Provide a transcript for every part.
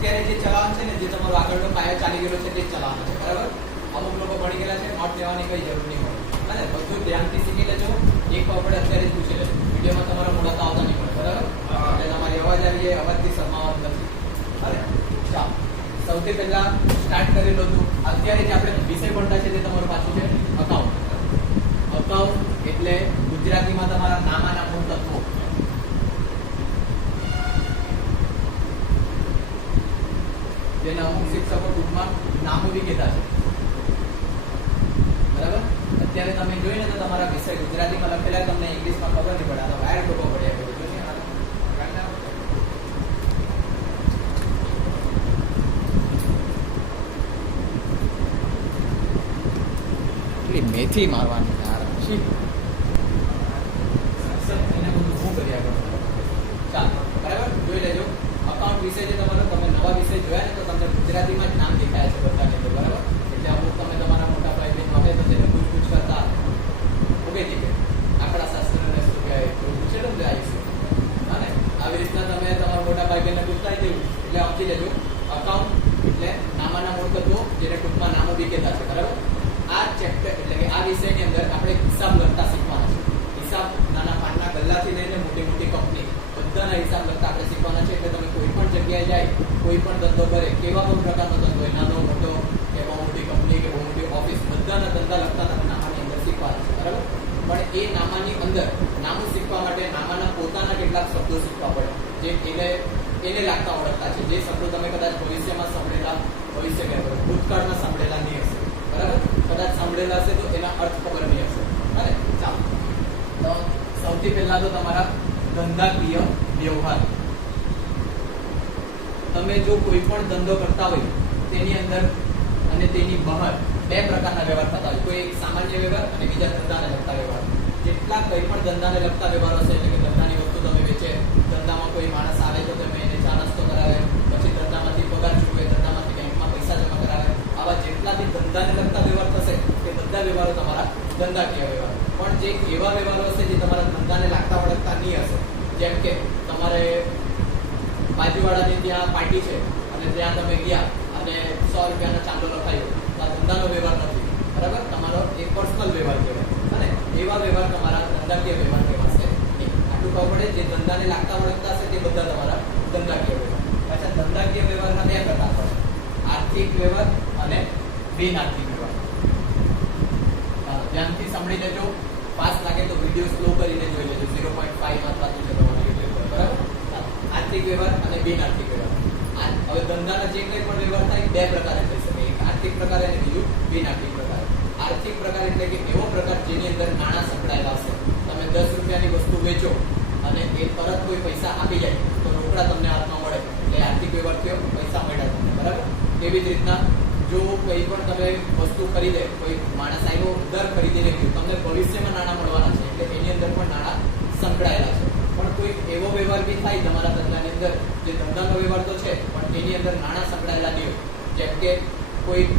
અત્યારે જે ચલાવવાનું છે ને, જે તમારો આગળનો પાયો ચાલી ગયેલો છે તે જ ચલાવવાનો છે, બરાબર. અમુક લોકો ભણી ગયેલા છે, નોટ લેવાની કઈ જરૂર નહીં હોય, અને બધું ધ્યાનથી શીખી લેજો. એક આપણે અત્યારે જ પૂછી લેજો, વિડીયોમાં તમારા મોઢા તો આવતા નહીં પડે, બરાબર. એટલે તમારી અવાજ આવી જાય, અવાજથી શરમાવાનું નથી. અરે ચાલો, સૌથી પહેલા સ્ટાર્ટ કરી લો. અત્યારે જે આપણે વિષય ભણતા છે તે તમારું પાછું છે અકાઉન્ટ. અકાઉન્ટ એટલે ગુજરાતીમાં તમારા નામાના મૂળ તત્વો. જેના અમુક શિક્ષકો ટૂંકમાં નામો બી કહેતા છે, બરાબર. અત્યારે તમે જોઈને તો તમારા વિષય ગુજરાતીમાં લખેલા, તમને ઇંગ્લિશમાં ખબર નહીં પડે, આ તો વાયર ટોકો પડ્યા બધું. મેથી મારવાની યાર, એને બધું શું કર્યા કરો. ચાલો, બરાબર, જોઈ લેજો. અકાઉન્ટ વિષય જે તમારો, તમે નવા વિષય જોયા ને તો તમને ગુજરાતીમાં જ નામ દેખાય છે બધાને, બરાબર. એટલે અમુક તમે તમારા મોટા ભાઈ બહેન હોય તો તેને પૂછ કરતા ઓકે ઠીક છે, આંકડા શાસ્ત્રને શું કહેવાય પૂછેલું ને આવીશું, હા ને. આવી રીતના તમે તમારા મોટા ભાઈ બહેનને પૂછતા જવું. એટલે સમજી લેજો, અકાઉન્ટ એટલે નામાના મૂળ તત્વો, જેને ટૂંકમાં નામો બી કહેતા છે, બરાબર. આ ચેપ્ટર એટલે કે આ વિષયની અંદર આપણે હિસાબ લખતા શીખવાના છે. હિસાબ નાના પાનના ગલ્લાથી લઈને મોટી મોટી કંપની બધાના હિસાબ લખતા આપણે શીખવાના છે. એટલે તમે કોઈ પણ જગ્યાએ જાય, કોઈ પણ ધંધો કરે, કેવા પણ પ્રકારનો ધંધો હોય, નાનો મોટો કે બહુ મોટી કંપની કે બહુ મોટી ઓફિસ, બધાના ધંધા લખતા તમે નામાની અંદર શીખવાના છે, બરાબર. પણ એ નામાની અંદર નામું શીખવા માટે નામાના પોતાના કેટલાક શબ્દો શીખવા પડે, જે એને લાગતા ઓળખતા છે. જે શબ્દો તમે કદાચ ભવિષ્યમાં સાંભળેલા, ભવિષ્ય કહેવાય ભૂતકાળમાં સાંભળેલા નહીં હશે, બરાબર. કદાચ સાંભળેલા હશે તો એના અર્થ ખબર નહીં હશે, બરાબર. ચાલો, તો સૌથી પહેલા તો તમારા ધંધાકીય વ્યવહાર. તમે જો કોઈ પણ ધંધો કરતા હોય તેની અંદર અને તેની બહાર બે પ્રકારના વ્યવહાર થતા હોય. કોઈ એક સામાન્ય વ્યવહાર અને બીજા ધંધાને લગતા વ્યવહાર. જેટલા કોઈ પણ ધંધાને લગતા વ્યવહાર હશે, એટલે કે ધંધાની વસ્તુ તમે વેચે, ધંધામાં કોઈ માણસ આવે તો તમે એને ચા નાસ્તો કરાવે, પછી ધંધામાંથી પગાર ચૂકવે, ધંધામાંથી બેંકમાં પૈસા જમા કરાવે, આવા જેટલા બી ધંધાને લગતા વ્યવહાર થશે તે બધા વ્યવહારો તમારા ધંધાકીય વ્યવહાર. પણ જે એવા વ્યવહારો હશે જે તમારા ધંધાને લાગતા વળગતા નહીં હશે, જેમ કે તમારે બાજુવાળાની ત્યાં પાર્ટી છે અને ત્યાં તમે ગયા અને 100 રૂપિયાનો ચાંદો લખાયો, તો આ ધંધાનો વ્યવહાર નથી, બરાબર. તમારો એક પર્સનલ વ્યવહાર કહેવાય, અને એવા વ્યવહાર તમારા ધંધાકીય વ્યવહાર કહેવાશે નહીં. આટલું ખબર પડે, જે ધંધાને લાગતા વળગતા હશે તે બધા તમારા ધંધાકીય વ્યવહાર. પાછા ધંધાકીય વ્યવહારના બે પ્રકાર પડે, આર્થિક વ્યવહાર અને બિન આર્થિક વ્યવહાર. ધ્યાનથી સાંભળી લેજો. પાસ લાગે તો વિડીયો સ્લો કરીને જોઈ લેજો, 0.5 માં થતું છે તમારું YouTube પર, બરાબર. આર્થિક વ્યવહાર અને બિન આર્થિક વ્યવહાર. હવે ધંધાના જે કંઈ પણ વ્યવહાર થાય બે પ્રકારે થઈ શકે, એક આર્થિક પ્રકાર અને બીજું બિન આર્થિક પ્રકાર. આર્થિક પ્રકાર એટલે કે એવો પ્રકાર જેની અંદર નાણાં સંકળાયેલા હશે. તમે 10 રૂપિયાની વસ્તુ વેચો અને એ તરત કોઈ પૈસા આપી જાય તો રોકડા તમને હાથમાં મળે, એટલે આર્થિક વ્યવહાર થયો, પૈસા મળ્યા તમને, બરાબર. એવી જ રીતના જો કોઈ પણ તમે વસ્તુ ખરીદે, કોઈ માણસ આવ્યો દર ખરીદીને ગયું, તમને ભવિષ્યમાં નાણાં મળવાના છે, એટલે એની અંદર પણ નાણાં સંકળાયેલા છે. પણ કોઈ એવો વ્યવહાર બી થાય તમારા ધંધાની અંદર, જે ધંધાનો વ્યવહાર તો છે પણ એની અંદર નાણાં સંકળાયેલા નહીં હોય. જેમ કે કોઈક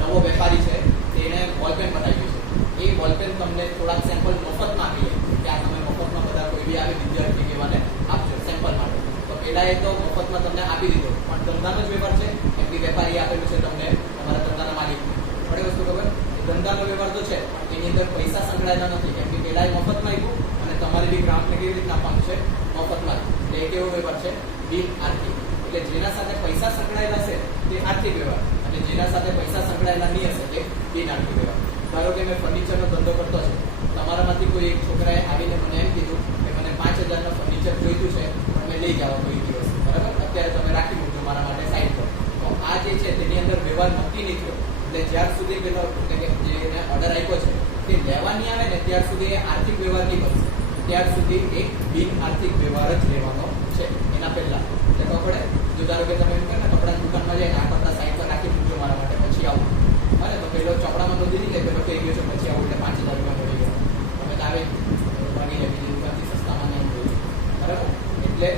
નવો વેપારી છે, તેને બોલપેન બનાવ્યું છે, એ બોલપેન તમને થોડાક સેમ્પલ મફતમાં આપી જાય કે આ તમે મફતમાં બધા કોઈ બી આવે વિદ્યાર્થી કેવાને આપજો સેમ્પલ માટે. તો પેલા એ તો મફતમાં તમને આપી દીધો, પણ ધંધાનો જ વ્યવહાર છે, કેમ કે વેપારી આપેલું છે તમને, તમારા ધંધાના માલિક. પડે વસ્તુ ખબર? ધંધાનો વ્યવહાર તો છે પણ એની અંદર પૈસા સંકળાયેલા નથી, કેમ કે પેલા એ મફતમાં આપ્યું અને તમારે બી ગ્રાહકને કેવી રીતના આપવાનું છે, મફતમાં. એટલે એ કેવો વ્યવહાર છે? બિન આર્થિક. એટલે જેના સાથે પૈસા સંકળાયેલા છે તે આર્થિક વ્યવહાર, અને જેના સાથે પૈસા સંકળાયેલા નહીં હશે તે બિન આર્થિક વ્યવહાર. ધારો કે મેં ફર્નિચરનો ધંધો કરતો છું, તમારામાંથી કોઈ એક છોકરાએ આવીને મને એમ કીધું કે મને 5000નું ફર્નિચર જોઈતું છે પણ મેં લઈ જાવ કોઈ દિવસ, બરાબર, અત્યારે તમે રાખી મૂકજો મારા માટે સાઈડ પર. તો આ જે છે તેની અંદર વ્યવહાર નક્કી નહીં થયો, એટલે જ્યાર સુધી પેલો એટલે કે જેને ઓર્ડર આપ્યો છે તે લેવાની આવે ને ત્યાર સુધી એ આર્થિક વ્યવહાર નહીં બનશે, ત્યાર સુધી એક બિન આર્થિક વ્યવહાર જ લેવાનો છે. એના પહેલા એટલે ખબર પડે, જો ધારો કે તમે એમ કહે ને કપડાની દુકાનમાં જઈને આ કપડા સાઈડ પર રાખી મૂકજો મારા માટે, પછી આવું, અને તો પેલો ચોપડામાં નોંધી નહીં લે, પેલો કહી ગયો છે પછી આવું, એટલે 5000 રૂપિયા મળી ગયો, તમે તો આવે ભાગી લે બીજી દુકાનથી સસ્તામાં નહીં જોયું, બરાબર. એટલે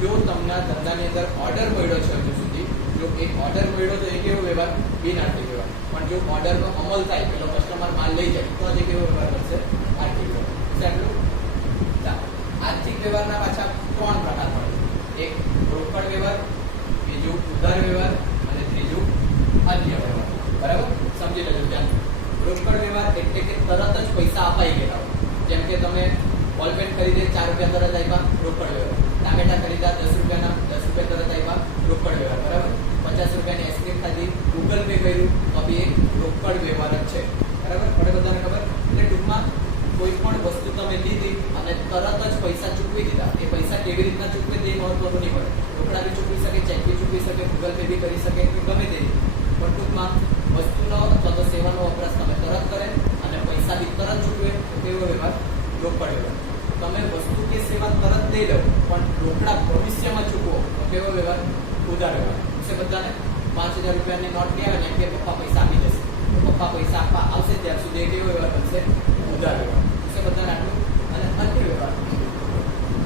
જો તમને ધંધાની અંદર ઓર્ડર મળ્યો છે હજુ સુધી, જો એક ઓર્ડર મળ્યો તો એ કેવો વ્યવહાર? બિન આર્થિક વ્યવહાર. પણ જો ઓર્ડરનો અમલ થાય, પેલો કસ્ટમર માલ લઈ જાય તો જ કેવો વ્યવહાર બનશે? આર્થિક વ્યવહાર. ચાલો, આર્થિક વ્યવહારના પાછા 3 પ્રકાર પડે. એક રોકડ વ્યવહાર, બીજું ઉધાર વ્યવહાર અને ત્રીજું અન્ય વ્યવહાર. બરાબર, સમજી લેજો ધ્યાન. રોકડ વ્યવહાર એટલે કે તરત જ પૈસા અપાઈ ગયા હોય. જેમ કે તમે બોલપેન ખરીદે 4 રૂપિયા તરત આપ્યા, રોકડ વ્યવહાર. ટામેટા ખરીદ્યા 10 રૂપિયાના, 10 રૂપિયા તરત આપ્યા, રોકડ વ્યવહાર. બરાબર, 50 રૂપિયાની આઈસ્ક્રીમ ખાધી, ગૂગલ પે કર્યું, તો બી એક રોકડ વ્યવહાર જ છે. બરાબર, આપણે બધાને ખબર. એટલે ટૂંકમાં કોઈ પણ વસ્તુ તમે લીધી અને તરત જ પૈસા ચૂકવી દીધા. એ પૈસા કેવી રીતના ચૂકવે તે મહત્વનું નહીં પડે. રોકડા બી ચૂકવી શકે, ચેક બી ચૂકવી શકે, ગૂગલ પે બી કરી શકે, કે ગમે તે રીતે. પણ ટૂંકમાં વસ્તુનો અથવા તો સેવાનો વપરાશ તમે તરત કરે અને પૈસા બી તરત ચૂકવે, તેવો વ્યવહાર રોકડ વ્યવહાર. તમે વસ્તુ કે સેવા તરત લઈ લો પણ રોકડા ભવિષ્યમાં ચૂકવો, તો કેવો વ્યવહાર? ઉધાર વ્યવહાર. છે બધાને. 5000 રૂપિયાની નોટ લઈ આવે ને કે પપ્પા પૈસા આપી દેશે, તો પપ્પા પૈસા આપવા આવશે ત્યાર સુધી કેવો વ્યવહાર બનશે? ઉધાર વ્યવહાર. છે બધાને આટલું. અને અન્ય વ્યવહાર,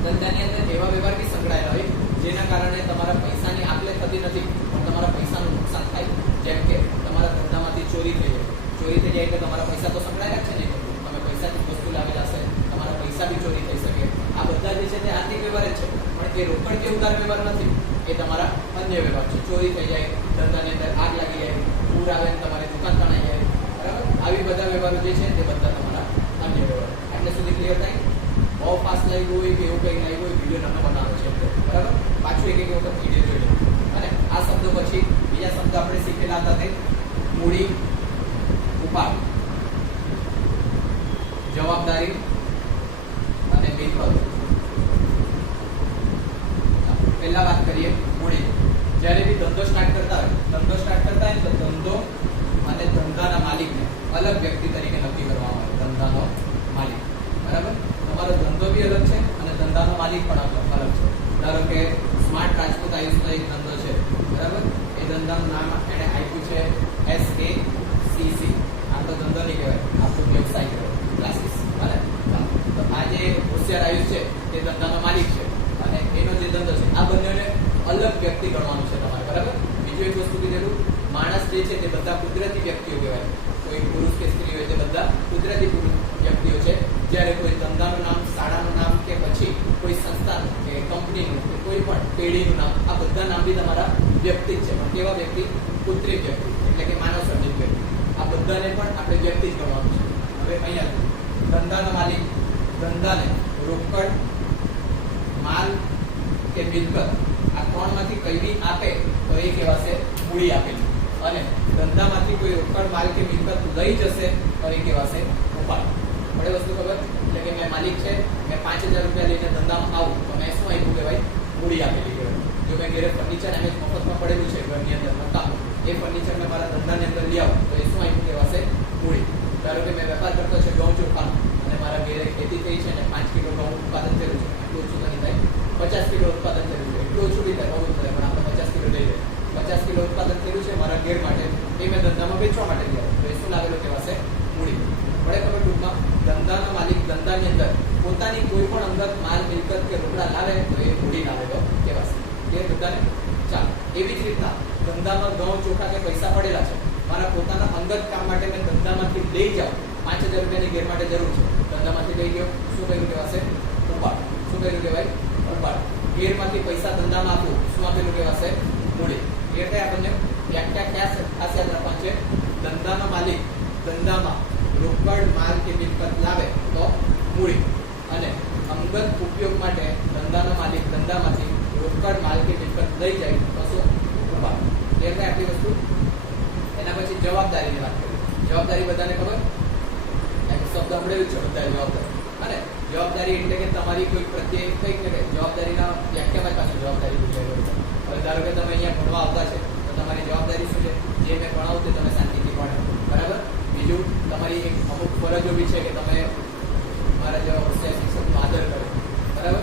ધંધાની અંદર એવા વ્યવહાર બી સંકળાયેલા હોય જેના કારણે તમારા પૈસાની આપ લે થતી નથી પણ તમારા પૈસાનું નુકસાન થાય. જેમ કે તમારા ધંધામાંથી ચોરી થઈ જાય. ચોરી થઈ જાય એટલે તમારા પૈસા તો સંકળાયેલા છે ને, તમે પૈસાથી વસ્તુ લાવેલા હશે, તમારા પૈસા બી ચોરી થઈ શકે. આ બધા જે છે તે આર્થિક વ્યવહાર જ છે, પણ એ રોકડ કે ઉધાર વ્યવહાર નથી. એ તમારા અન્ય વ્યવહાર છે. ચોરી થઈ જાય, ધંધાની અંદર આગ લાગી જાય, પૂર આવે ને તમારી દુકાન તણાઈ જાય. બરાબર, આવી બધા વ્યવહારો જે છે તે બધા તમારા અન્ય વ્યવહાર. એટલે સુધી ક્લિયર થાય? બહુ ફાસ્ટ લાગ્યું હોય કે એવું કંઈ લાગ્યું હોય, વિડીયો નાનો બનાવવાનો છે. બરાબર, પાછું એક વખત વિડીયો જોઈ લો. અને આ શબ્દો પછી બીજા શબ્દ આપણે શીખેલા હતા તે મૂડી, ઉપાડ, જવાબદારી અને મિલકત. પહેલા વાત કરીએ મૂડી. જ્યારે બી ધંધો સ્ટાર્ટ કરતા હોય તો ધંધો અને ધંધાના માલિકને અલગ વ્યક્તિ તરીકે નક્કી કરવામાં આવે. ધંધાનો માલિક. બરાબર, તમારો ધંધો બી અલગ છે અને ધંધાનો માલિક પણ અલગ છે. ધારો કે સ્માર્ટ રાજપૂત આયુષનો એક ધંધો છે. બરાબર, એ ધંધાનું નામ એને આપ્યું છે SACC. આ તો ધંધો નહીં કહેવાય, આ તો વ્યવસાય કહેવાય, ક્લાસીસ. બરાબર, તો આ જે હોશિયાર આયુષ છે તે ધંધાનો માલિક છે અને એનો જે ધંધો છે આ બંનેને અલગ વ્યક્તિ ગણવાનું છે તમારે. બરાબર, બીજું એક વસ્તુ કીધેલું, માણસ જે છે તે બધા કુદરતી વ્યક્તિઓ કહેવાય. કોઈ પુરુષ કે સ્ત્રી હોય તે બધા કુદરતી વ્યક્તિઓ છે. જ્યારે કોઈ ધંધાનું નામ, શાળાનું નામ કે પછી કોઈ સંસ્થાનું કે કંપનીનું કે કોઈ પણ પેઢીનું નામ, આ બધા નામ બી તમારા વ્યક્તિ જ છે. પણ કેવા વ્યક્તિ? કૃત્રિમ વ્યક્તિ, એટલે કે માનવ સર્જિત વ્યક્તિ. આ બધાને પણ આપણે વ્યક્તિ જ ગણવાનું છે. હવે અહીંયા ધંધાનો માલિક ધંધાને રોકડ, માલ કે મિલકત આ ત્રણમાંથી કઈ બી આપે તો એ કહેવાશે મૂડી આપેલી. અને ધંધામાંથી કોઈ રોકડ, માલ કે મિલકત લઈ જશે તો એ કહેવાશે ઉપાડ. પડે વસ્તુ ખબર? એટલે કે મેં માલિક છે, મેં 5000 રૂપિયા લઈને ધંધામાં આવું તો મેં શું આપ્યું કહેવાય? મૂડી આપેલી કહેવાય. જો મેં ઘરે ફર્નિચર એમ જ મફતમાં પડેલું છે ઘરની અંદર નકામું, એ ફર્નિચર મેં મારા ધંધાની અંદર લઈ આવું તો એ શું આપ્યું કહેવાશે? મૂડી. ધારો કે મેં વેપાર કરતો છે ઘઉં ચોખાનો અને મારા ઘરે ખેતી થઈ છે અને 5 કિલો ઘઉં ઉત્પાદન કર્યું છે. એટલું ઓછું નહીં થાય, 50 કિલો ઉત્પાદન કર્યું છે. એટલું ઓછું બી થાય, બહુ થાય, પણ આપણે 50 કિલો લઈ લઈએ. 50 કિલો ઉત્પાદન કર્યું છે મારા ઘેર માટે, એ મેં ધંધામાં વેચવા માટે લઈ આવ્યો તો એ શું લાગેલું કહેવાશે? મૂડી. પડે ખબર? ટૂંકમાં ધંધાનો માલિક ધંધાની અંદર પોતાની કોઈ પણ અંગત માલ, મિલકત કે રોકડા લાવે તો એ મૂડી લાવેલો કહેવાશે. એ બધાને ચાલો. એવી જ રીતના ધંધામાં ઘઉં, ચોખા કે પૈસા પડેલા છે, મારા પોતાના અંગત કામ માટે મેં ધંધામાંથી લઈ જાઉં, 5000 રૂપિયાની ઘેર માટે જરૂર છે, ધંધામાંથી લઈ ગયો, શું કર્યું કહેવાશે? ઉપાડ. શું કર્યું કહેવાય? ઉપાડ. ઘેરમાંથી પૈસા ધંધામાં આપવું, શું આપેલું કહેવાશે? મૂડી. એટલે આપણને વ્યાખ્યા ખાસ યાદ રાખવાની છે. ધંધાનો માલિક ધંધામાં રોકડ, માલ કે મિલકત લાવે તો મૂડી, અને અંગત ઉપયોગ માટે ધંધાનો માલિક ધંધામાંથી રોકડ, માલ કે મિલકત લઈ જાય તો શું? ઉપાડ. એટલે આટલી વસ્તુ. એના પછી જવાબદારીની વાત કરીએ. જવાબદારી બધાને ખબર? શબ્દ સાંભળેલું છે બધા જવાબદારી. અને જવાબદારી એટલે કે તમારી કોઈ પ્રત્યે કંઈક ને કંઈક જવાબદારીના વ્યાખ્યામાં પાછી જવાબદારી પૂછાય. હવે ધારો કે તમે અહીંયા ભણવા આવતા છે તો તમારી જવાબદારી શું છે? જે મેં ભણાવું તે તમે શાંતિથી ભણો. બરાબર. બીજું, તમારી એક અમુક ફરજો બી છે કે તમે મારા જેવા હોશિયાર શિક્ષકનો આદર કરો. બરાબર.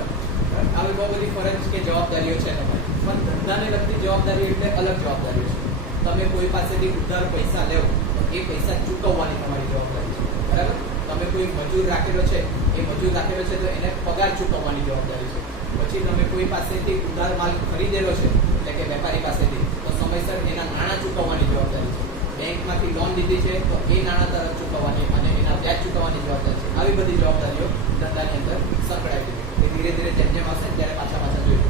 આવી બહુ બધી ફરજ કે જવાબદારીઓ છે તમારી. પણ ધંધાને લગતી જવાબદારી એટલે અલગ જવાબદારીઓ છે. તમે કોઈ પાસેથી ઉધાર પૈસા લેવો તો એ પૈસા ચૂકવવાની તમારી જવાબદારી છે. બરાબર. તમે કોઈ મજૂર રાખેલો છે, એ મજૂર રાખેલો છે તો એને પગાર ચૂકવવાની જવાબદારી છે. પછી તમે કોઈ પાસેથી ઉધાર માલ ખરીદેલો છે, એટલે કે વેપારી પાસેથી, તો સમયસર એના નાણાં ચૂકવવાની જવાબદારી છે. બેંકમાંથી લોન લીધી છે તો એ નાણાં તરત ચૂકવવાની અને એના વ્યાજ ચૂકવવાની જવાબદારી છે. આવી બધી જવાબદારીઓ ધંધાની અંદર સંકળાયેલી છે. એ ધીરે ધીરે જેમ જેમ આવશે ત્યારે પાછા જોઈએ.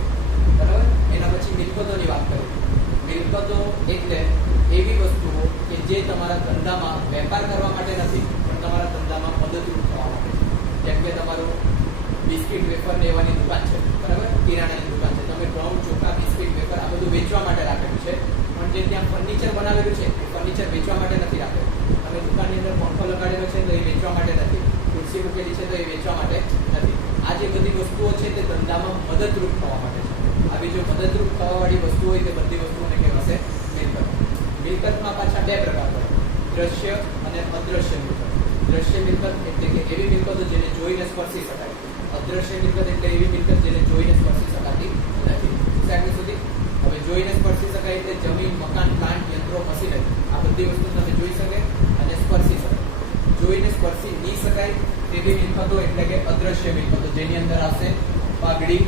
બરાબર. એના પછી મિલકતોની વાત કરીએ. તમારા ધંધામાં વેપાર કરવા માટે નથી, પણ તમારા ધંધામાં મદદરૂપ થવા માટે છે. જેમ કે તમારું બિસ્કિટ વેફર ને એવાની દુકાન છે, બરાબર, કિરાણાની દુકાન છે, તમે ઘઉં ચોખા બિસ્કિટ વેફર આ બધું વેચવા માટે રાખેલું છે, પણ જે ત્યાં ફર્નિચર બનાવેલું છે એ ફર્નિચર વેચવા માટે નથી રાખેલું. તમે દુકાનની અંદર પંખો લગાડેલો છે તો એ વેચવા માટે નથી, ખુરશી મૂકેલી છે તો એ વેચવા માટે નથી. આ જે બધી વસ્તુઓ છે તે ધંધામાં મદદરૂપ થવા માટે છે. આવી જો મદદરૂપ થવા વાળી વસ્તુ હોય તે બધી વસ્તુઓને કહેવાશે મિલકત. મિલકતમાં પાછા બે પ્રકાર હોય, દ્રશ્ય અને અદ્રશ્ય મિલકત. દ્રશ્ય મિલકત એટલે કે એવી મિલકતો જેને જોઈને સ્પર્શી શકાય. અદ્રશ્ય મિલકત એટલે એવી મિલકત જેને જોઈને સ્પર્શી શકાતી નથી. સાહેબ સુધી હવે જોઈને સ્પર્શી શકાય એટલે જમીન, મકાન, પ્લાન્ટ, યંત્રો, મશીનરી આ બધી વસ્તુ તમે જોઈ શકે અને સ્પર્શી શકે. જોઈને સ્પર્શી નહીં શકાય તેવી મિલકતો એટલે કે અદ્રશ્ય મિલકતો, જેની અંદર આવશે પાઘડી,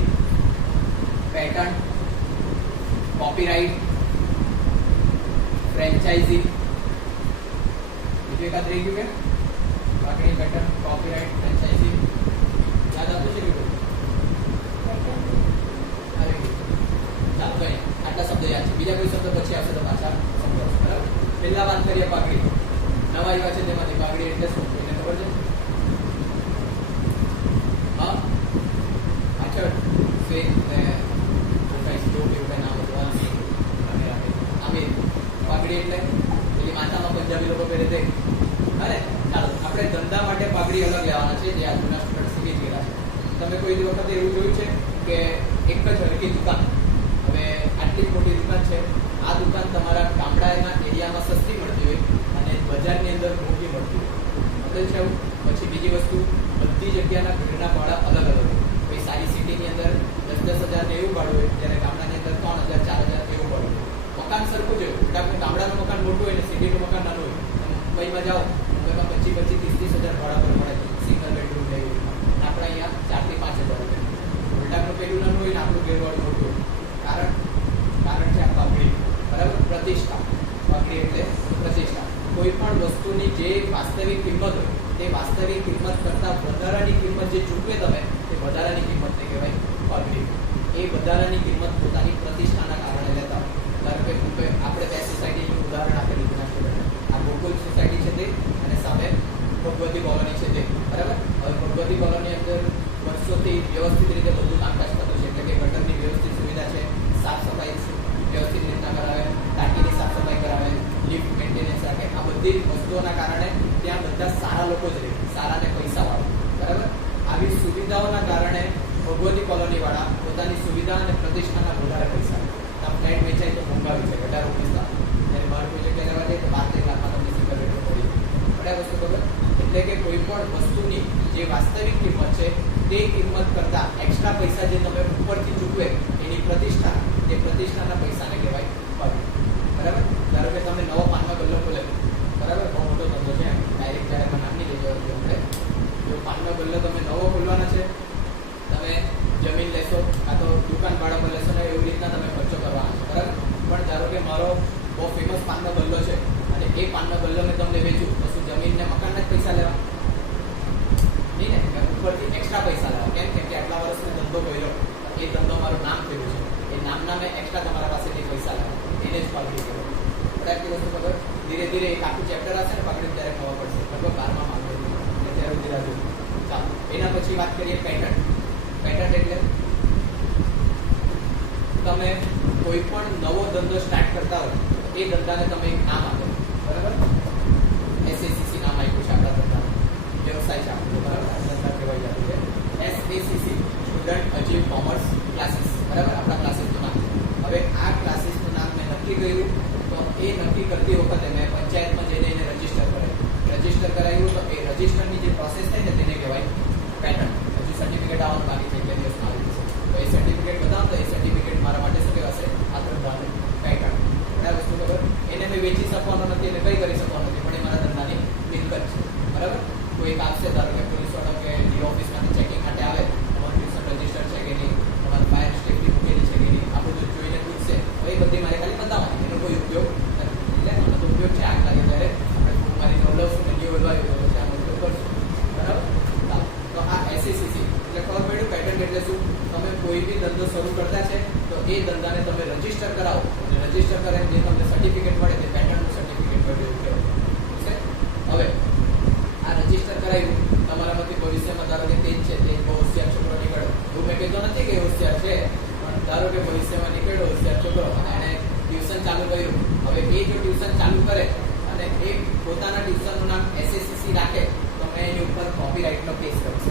પેટર્ન, કોપીરાઇટ, ફ્રેન્ચાઇઝી. બીજું એકાદ રહી ગયું કે પાઘડી, પેટર્ન, કોપીરાઇટ, ફ્રેન્ચાઇઝી યાદ આવતું છે કે અરે ચાલો કઈ આટલા શબ્દ યાદ છે. બીજા કોઈ શબ્દ પછી આવશે તો પાછા સમજાવશું, બરાબર. પહેલા વાત કરીએ પાઘડી. નવા આવ્યા છે તેમાંથી પાઘડી એટલે શું એને ખબર છે? હા, પાછળ શ્વેત ને પાઘડી એટલે પેલી માથામાં પંજાબી લોકો પહેરે તે. અરે ચાલો આપણે ધંધા માટે પાઘડી અલગ લેવાના છે, જે આ જૂના સ્ટુડન્ટ શીખી ગયેલા છે. તમે કોઈ વખતે એવું જોયું છે કે એક જ હરકી દુકાન, હવે આટલી મોટી દુકાન છે, આ દુકાન તમારા ગામડાના એરિયામાં સસ્તી મળતી હોય અને બજારની અંદર મોટી મળતી હોય, મતલબ છે એવું. પછી બીજી વસ્તુ, બધી જગ્યાના ઘરના ભાડા અલગ અલગ હોય. કોઈ સારી સિટીની અંદર 10,000 ને એવું ભાડું હોય, જ્યારે ગામડાની અંદર 3,000 4,000 એવું ભાડું. મકાન સરખું જ હોય, આપણે ગામડાનું મકાન મોટું હોય ને સિટીનું મકાન નાનું હોય. મુંબઈમાં જાઓ, મુંબઈમાં 25,000 30,000 ભાડા પર મળે સિંગલ બેડરૂમ લેવું. આપણે અહીંયા 4,000 થી 5,000 રૂપિયા. ઉલટાનું પેલું નાનું હોય ને આપણું ઘેરવાળું મોટું હોય. કારણ છે આ પાઘડી, બરાબર. પ્રતિષ્ઠા, પાઘડી એટલે પ્રતિષ્ઠા. કોઈ પણ વસ્તુની જે વાસ્તવિક કિંમત હોય તે વાસ્તવિક કિંમત કરતાં વધારાની કિંમત જે ચૂકવે તમે, તે વધારાની કિંમતને કહેવાય પાઘડી. એ વધારાની કિંમત પોતાની પ્રતિષ્ઠાના કારણે લેતા હોય. ધારો કે આપણે બે સોસાયટીનું ઉદાહરણ આપેલું છે. આ ગોકુલ સોસાયટી છે તે અને સામે ભગવતી કોલોની છે તે, બરાબર. હવે ભગવતી કોલોની અંદર વર્ષોથી વ્યવસ્થિત રીતે બધું કામકાજ થતું છે, એટલે કે ગટરની વ્યવસ્થિત સુવિધા છે, સાફ સફાઈ વ્યવસ્થિત રીતના કરાવે, ટાંકીની સાફ સફાઈ કરાવે, લિફ્ટ મેન્ટેનન્સ રાખે. આ બધી વસ્તુઓના કારણે ત્યાં બધા સારા લોકો જ રહે, સારા ને પૈસાવાળા, બરાબર. આવી સુવિધાઓના કારણે ભગવતી કોલોની વાળા પોતાની સુવિધા અને પ્રતિષ્ઠાના વધારે પૈસા. ફ્લેટ વેચાય તો મોંઘા વેચાય, 18-19 લાખ. જ્યારે બહાર કોઈ જગ્યાએ લેવા જાય તો 12-13 લાખમાં તમને સિંગલ બેડરૂમ પડી જાય. બરાબર વસ્તુ ખબર? એટલે કે કોઈ પણ વસ્તુની જે વાસ્તવિક કિંમત છે તે કિંમત કરતાં એક્સ્ટ્રા પૈસા જે તમે ઉપરથી ચૂકવે એની પ્રતિષ્ઠા, તે પ્રતિષ્ઠાના પૈસાને કહેવાય પાઘડી, બરાબર. ધારો કે તમે નવો પાનનો ગલ્લો ખોલે, બરાબર, બહુ મોટો ધંધો છે, ડાયરેક્ટ જ્યારે મને નામની લેજો આપણે. જો પાનનો ગલ્લો તમે નવો ખોલવાના છે, તમે જમીન લેશો કાં તો દુકાન ભાડા પર લેશો ને એવી રીતના તમે ખર્ચો કરવાનો છે, બરાબર. પણ ધારો કે મારો બહુ ફેમસ પાનનો ગલ્લો છે અને એ પાનનો ગલ્લો મેં તમને વેચ્યું, તો શું જમીનને મકાનના જ પૈસા લેવા? નહીં ને, ઉપરથી એક્સ્ટ્રા પૈસા લેવા. કેમ કે આટલા વર્ષનો ધંધો કર્યો, એ ધંધો મારું નામ થયું છે, એ નામના મેં એક્સ્ટ્રા તમારા પાસેથી પૈસા લેવા, એને જ પાઘડી કહેવાય. બરાબર વસ્તુ ખબર? ધીરે ધીરે એક આખું ચેપ્ટર હશે ને પાઘડી ત્યારે ખબર પડશે, બરાબર. 12મા માર્કેટમાં ત્યારે ધીરે ચાલો. એના પછી વાત કરીએ પેટર્ન. પેટર્ન એટલે તમે કોઈ પણ નવો ધંધો સ્ટાર્ટ કરતા હોય એ ધંધાને તમે એક નામ આપો, બરાબર. SACC નામ આપ્યું છે આપણા ધંધાને, વ્યવસાય છે આપણો, બરાબર. આ ધંધા કહેવાય જતું છે SACC, student achieve commerce classes, બરાબર. આપણા ક્લાસીસનું નામ. હવે આ ક્લાસીસનું નામ મેં નક્કી કર્યું તો એ નક્કી કરતી વખતે મેં પંચાયતમાં જઈને એને રજીસ્ટર કરાવ્યું. રજીસ્ટર કરાવ્યું તો એ રજીસ્ટરની જે પ્રોસેસ થાય ને તેને કહેવાય પેટર્ન. હજી સર્ટિફિકેટ આવવાનું બાકી છે, 2 દિવસમાં આવી જશે. તો એ સર્ટિફિકેટ બતાવો તો એ સર્ટિફિકેટ મારા માટે શું કહેવાશે? આ ધંધાનું પેટર્ન. બરાબર વસ્તુ ખબર? એને મેં વેચી શકવાનો નથી, એને કંઈ કરી શકવાનો નથી, પણ એ મારા ધંધાની મિલકત છે, બરાબર. કોઈ એક આવશે, ધારો કે પોલીસ વાળો કે ડી ઓફિસમાંથી ચેકિંગ માટે આવે, તમારું ટ્યુશન રજીસ્ટર છે કે નહીં, તમારું ફાયર સ્ટેફની મૂકેલી છે કે નહીં, આ બધું જોઈને પૂછશે. તો એ બધી મારે ખાલી બતાવવાની, એનો કોઈ ઉપયોગ નથી. એટલે આનો તો ઉપયોગ છે, આગ લાગે ત્યારે આપણે ફૂગ મારીને ઓલવશું ને ન્યૂ ઓલવાયું તો પછી આનો ઉપયોગ કરશું, બરાબર. તો આ SACC એટલે ખબર પડ્યું. પેટર્ન એટલે શું? તમે કોઈ બી ધંધો શરૂ કરતા છે તો એ ધંધાને તમે રજીસ્ટર કરાવો અને રજીસ્ટર કરીને જે તમને સર્ટિફિકેટ મળે તે પેટર્નનું સર્ટિફિકેટ નીકળ્યું છે. હવે આ રજીસ્ટર કરાવ્યું, તમારામાંથી ભવિષ્યમાં ધારો કે તે જ છે, તે બહુ હોશિયાર છોકરો નીકળ્યો, એવું મેં કહેતો નથી કે હોશિયાર છે, પણ ધારો કે ભવિષ્યમાં નીકળ્યો હોશિયાર છોકરો અને એણે ટ્યુશન ચાલુ કર્યું. હવે એ જો ટ્યુશન ચાલુ કરે અને એ પોતાના ટ્યુશનનું નામ SSCC રાખે તો મેં એની ઉપર કોપીરાઇટનો કેસ કરીશ,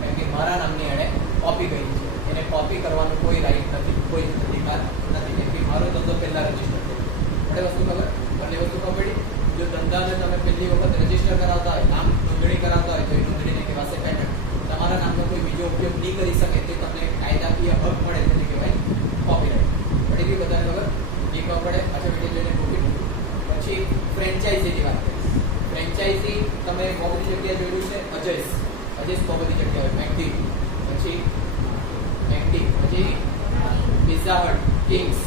કેમ કે મારા નામની એણે કોપી કરી છે. એને કોપી કરવાનો કોઈ રાઇટ નથી, કોઈ અધિકાર નથી, કેમ કે મારો ધંધો પહેલા રજીસ્ટર થયો. વસ્તુ ખબર, બંને વસ્તુ ખબર પડી. જો ધંધાને તમે પહેલી વખત રજીસ્ટર કરાવતા હોય, નામ નોંધણી કરાવતા હોય, તો એ નોંધણીને કહેવાશે પેટન્ટ. તમારા નામનો કોઈ બીજો ઉપયોગ નહીં કરી શકે તે તમને કાયદાકીય હક મળે તેને કહેવાય કોપીરાઇટ. પડી ગયું બધાને ખબર? એ ખબર પડે. પાછળ વિડીયો જોઈને કોપી. પછી ફ્રેન્ચાઇઝીની વાત કરીએ. ફ્રેન્ચાઇઝી તમે બહુ બધી જગ્યાએ જોયું છે. અજેસ બહુ બધી જગ્યાએ હોય. મેકડી, પછી પિઝા હટ, કિંગ્સ,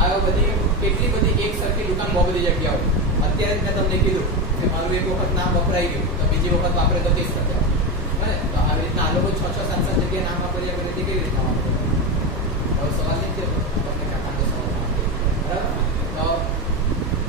આ બધી કેટલી બધી એક સરખી દુકાન બહુ બધી જગ્યા હોય. અત્યારે જ મેં તમને કીધું કે મારું એક વખત નામ વપરાઈ ગયું તો બીજી વખત વાપરે તો કેસ કરતા હોય. તો આવી રીતના આ લોકો 6-7 જગ્યાએ નામ વાપરી આપણે કેવી રીતના વાપરે? હવે સવાલ નહીં થયો તમને કાંઈ સવાલ બરાબર. તો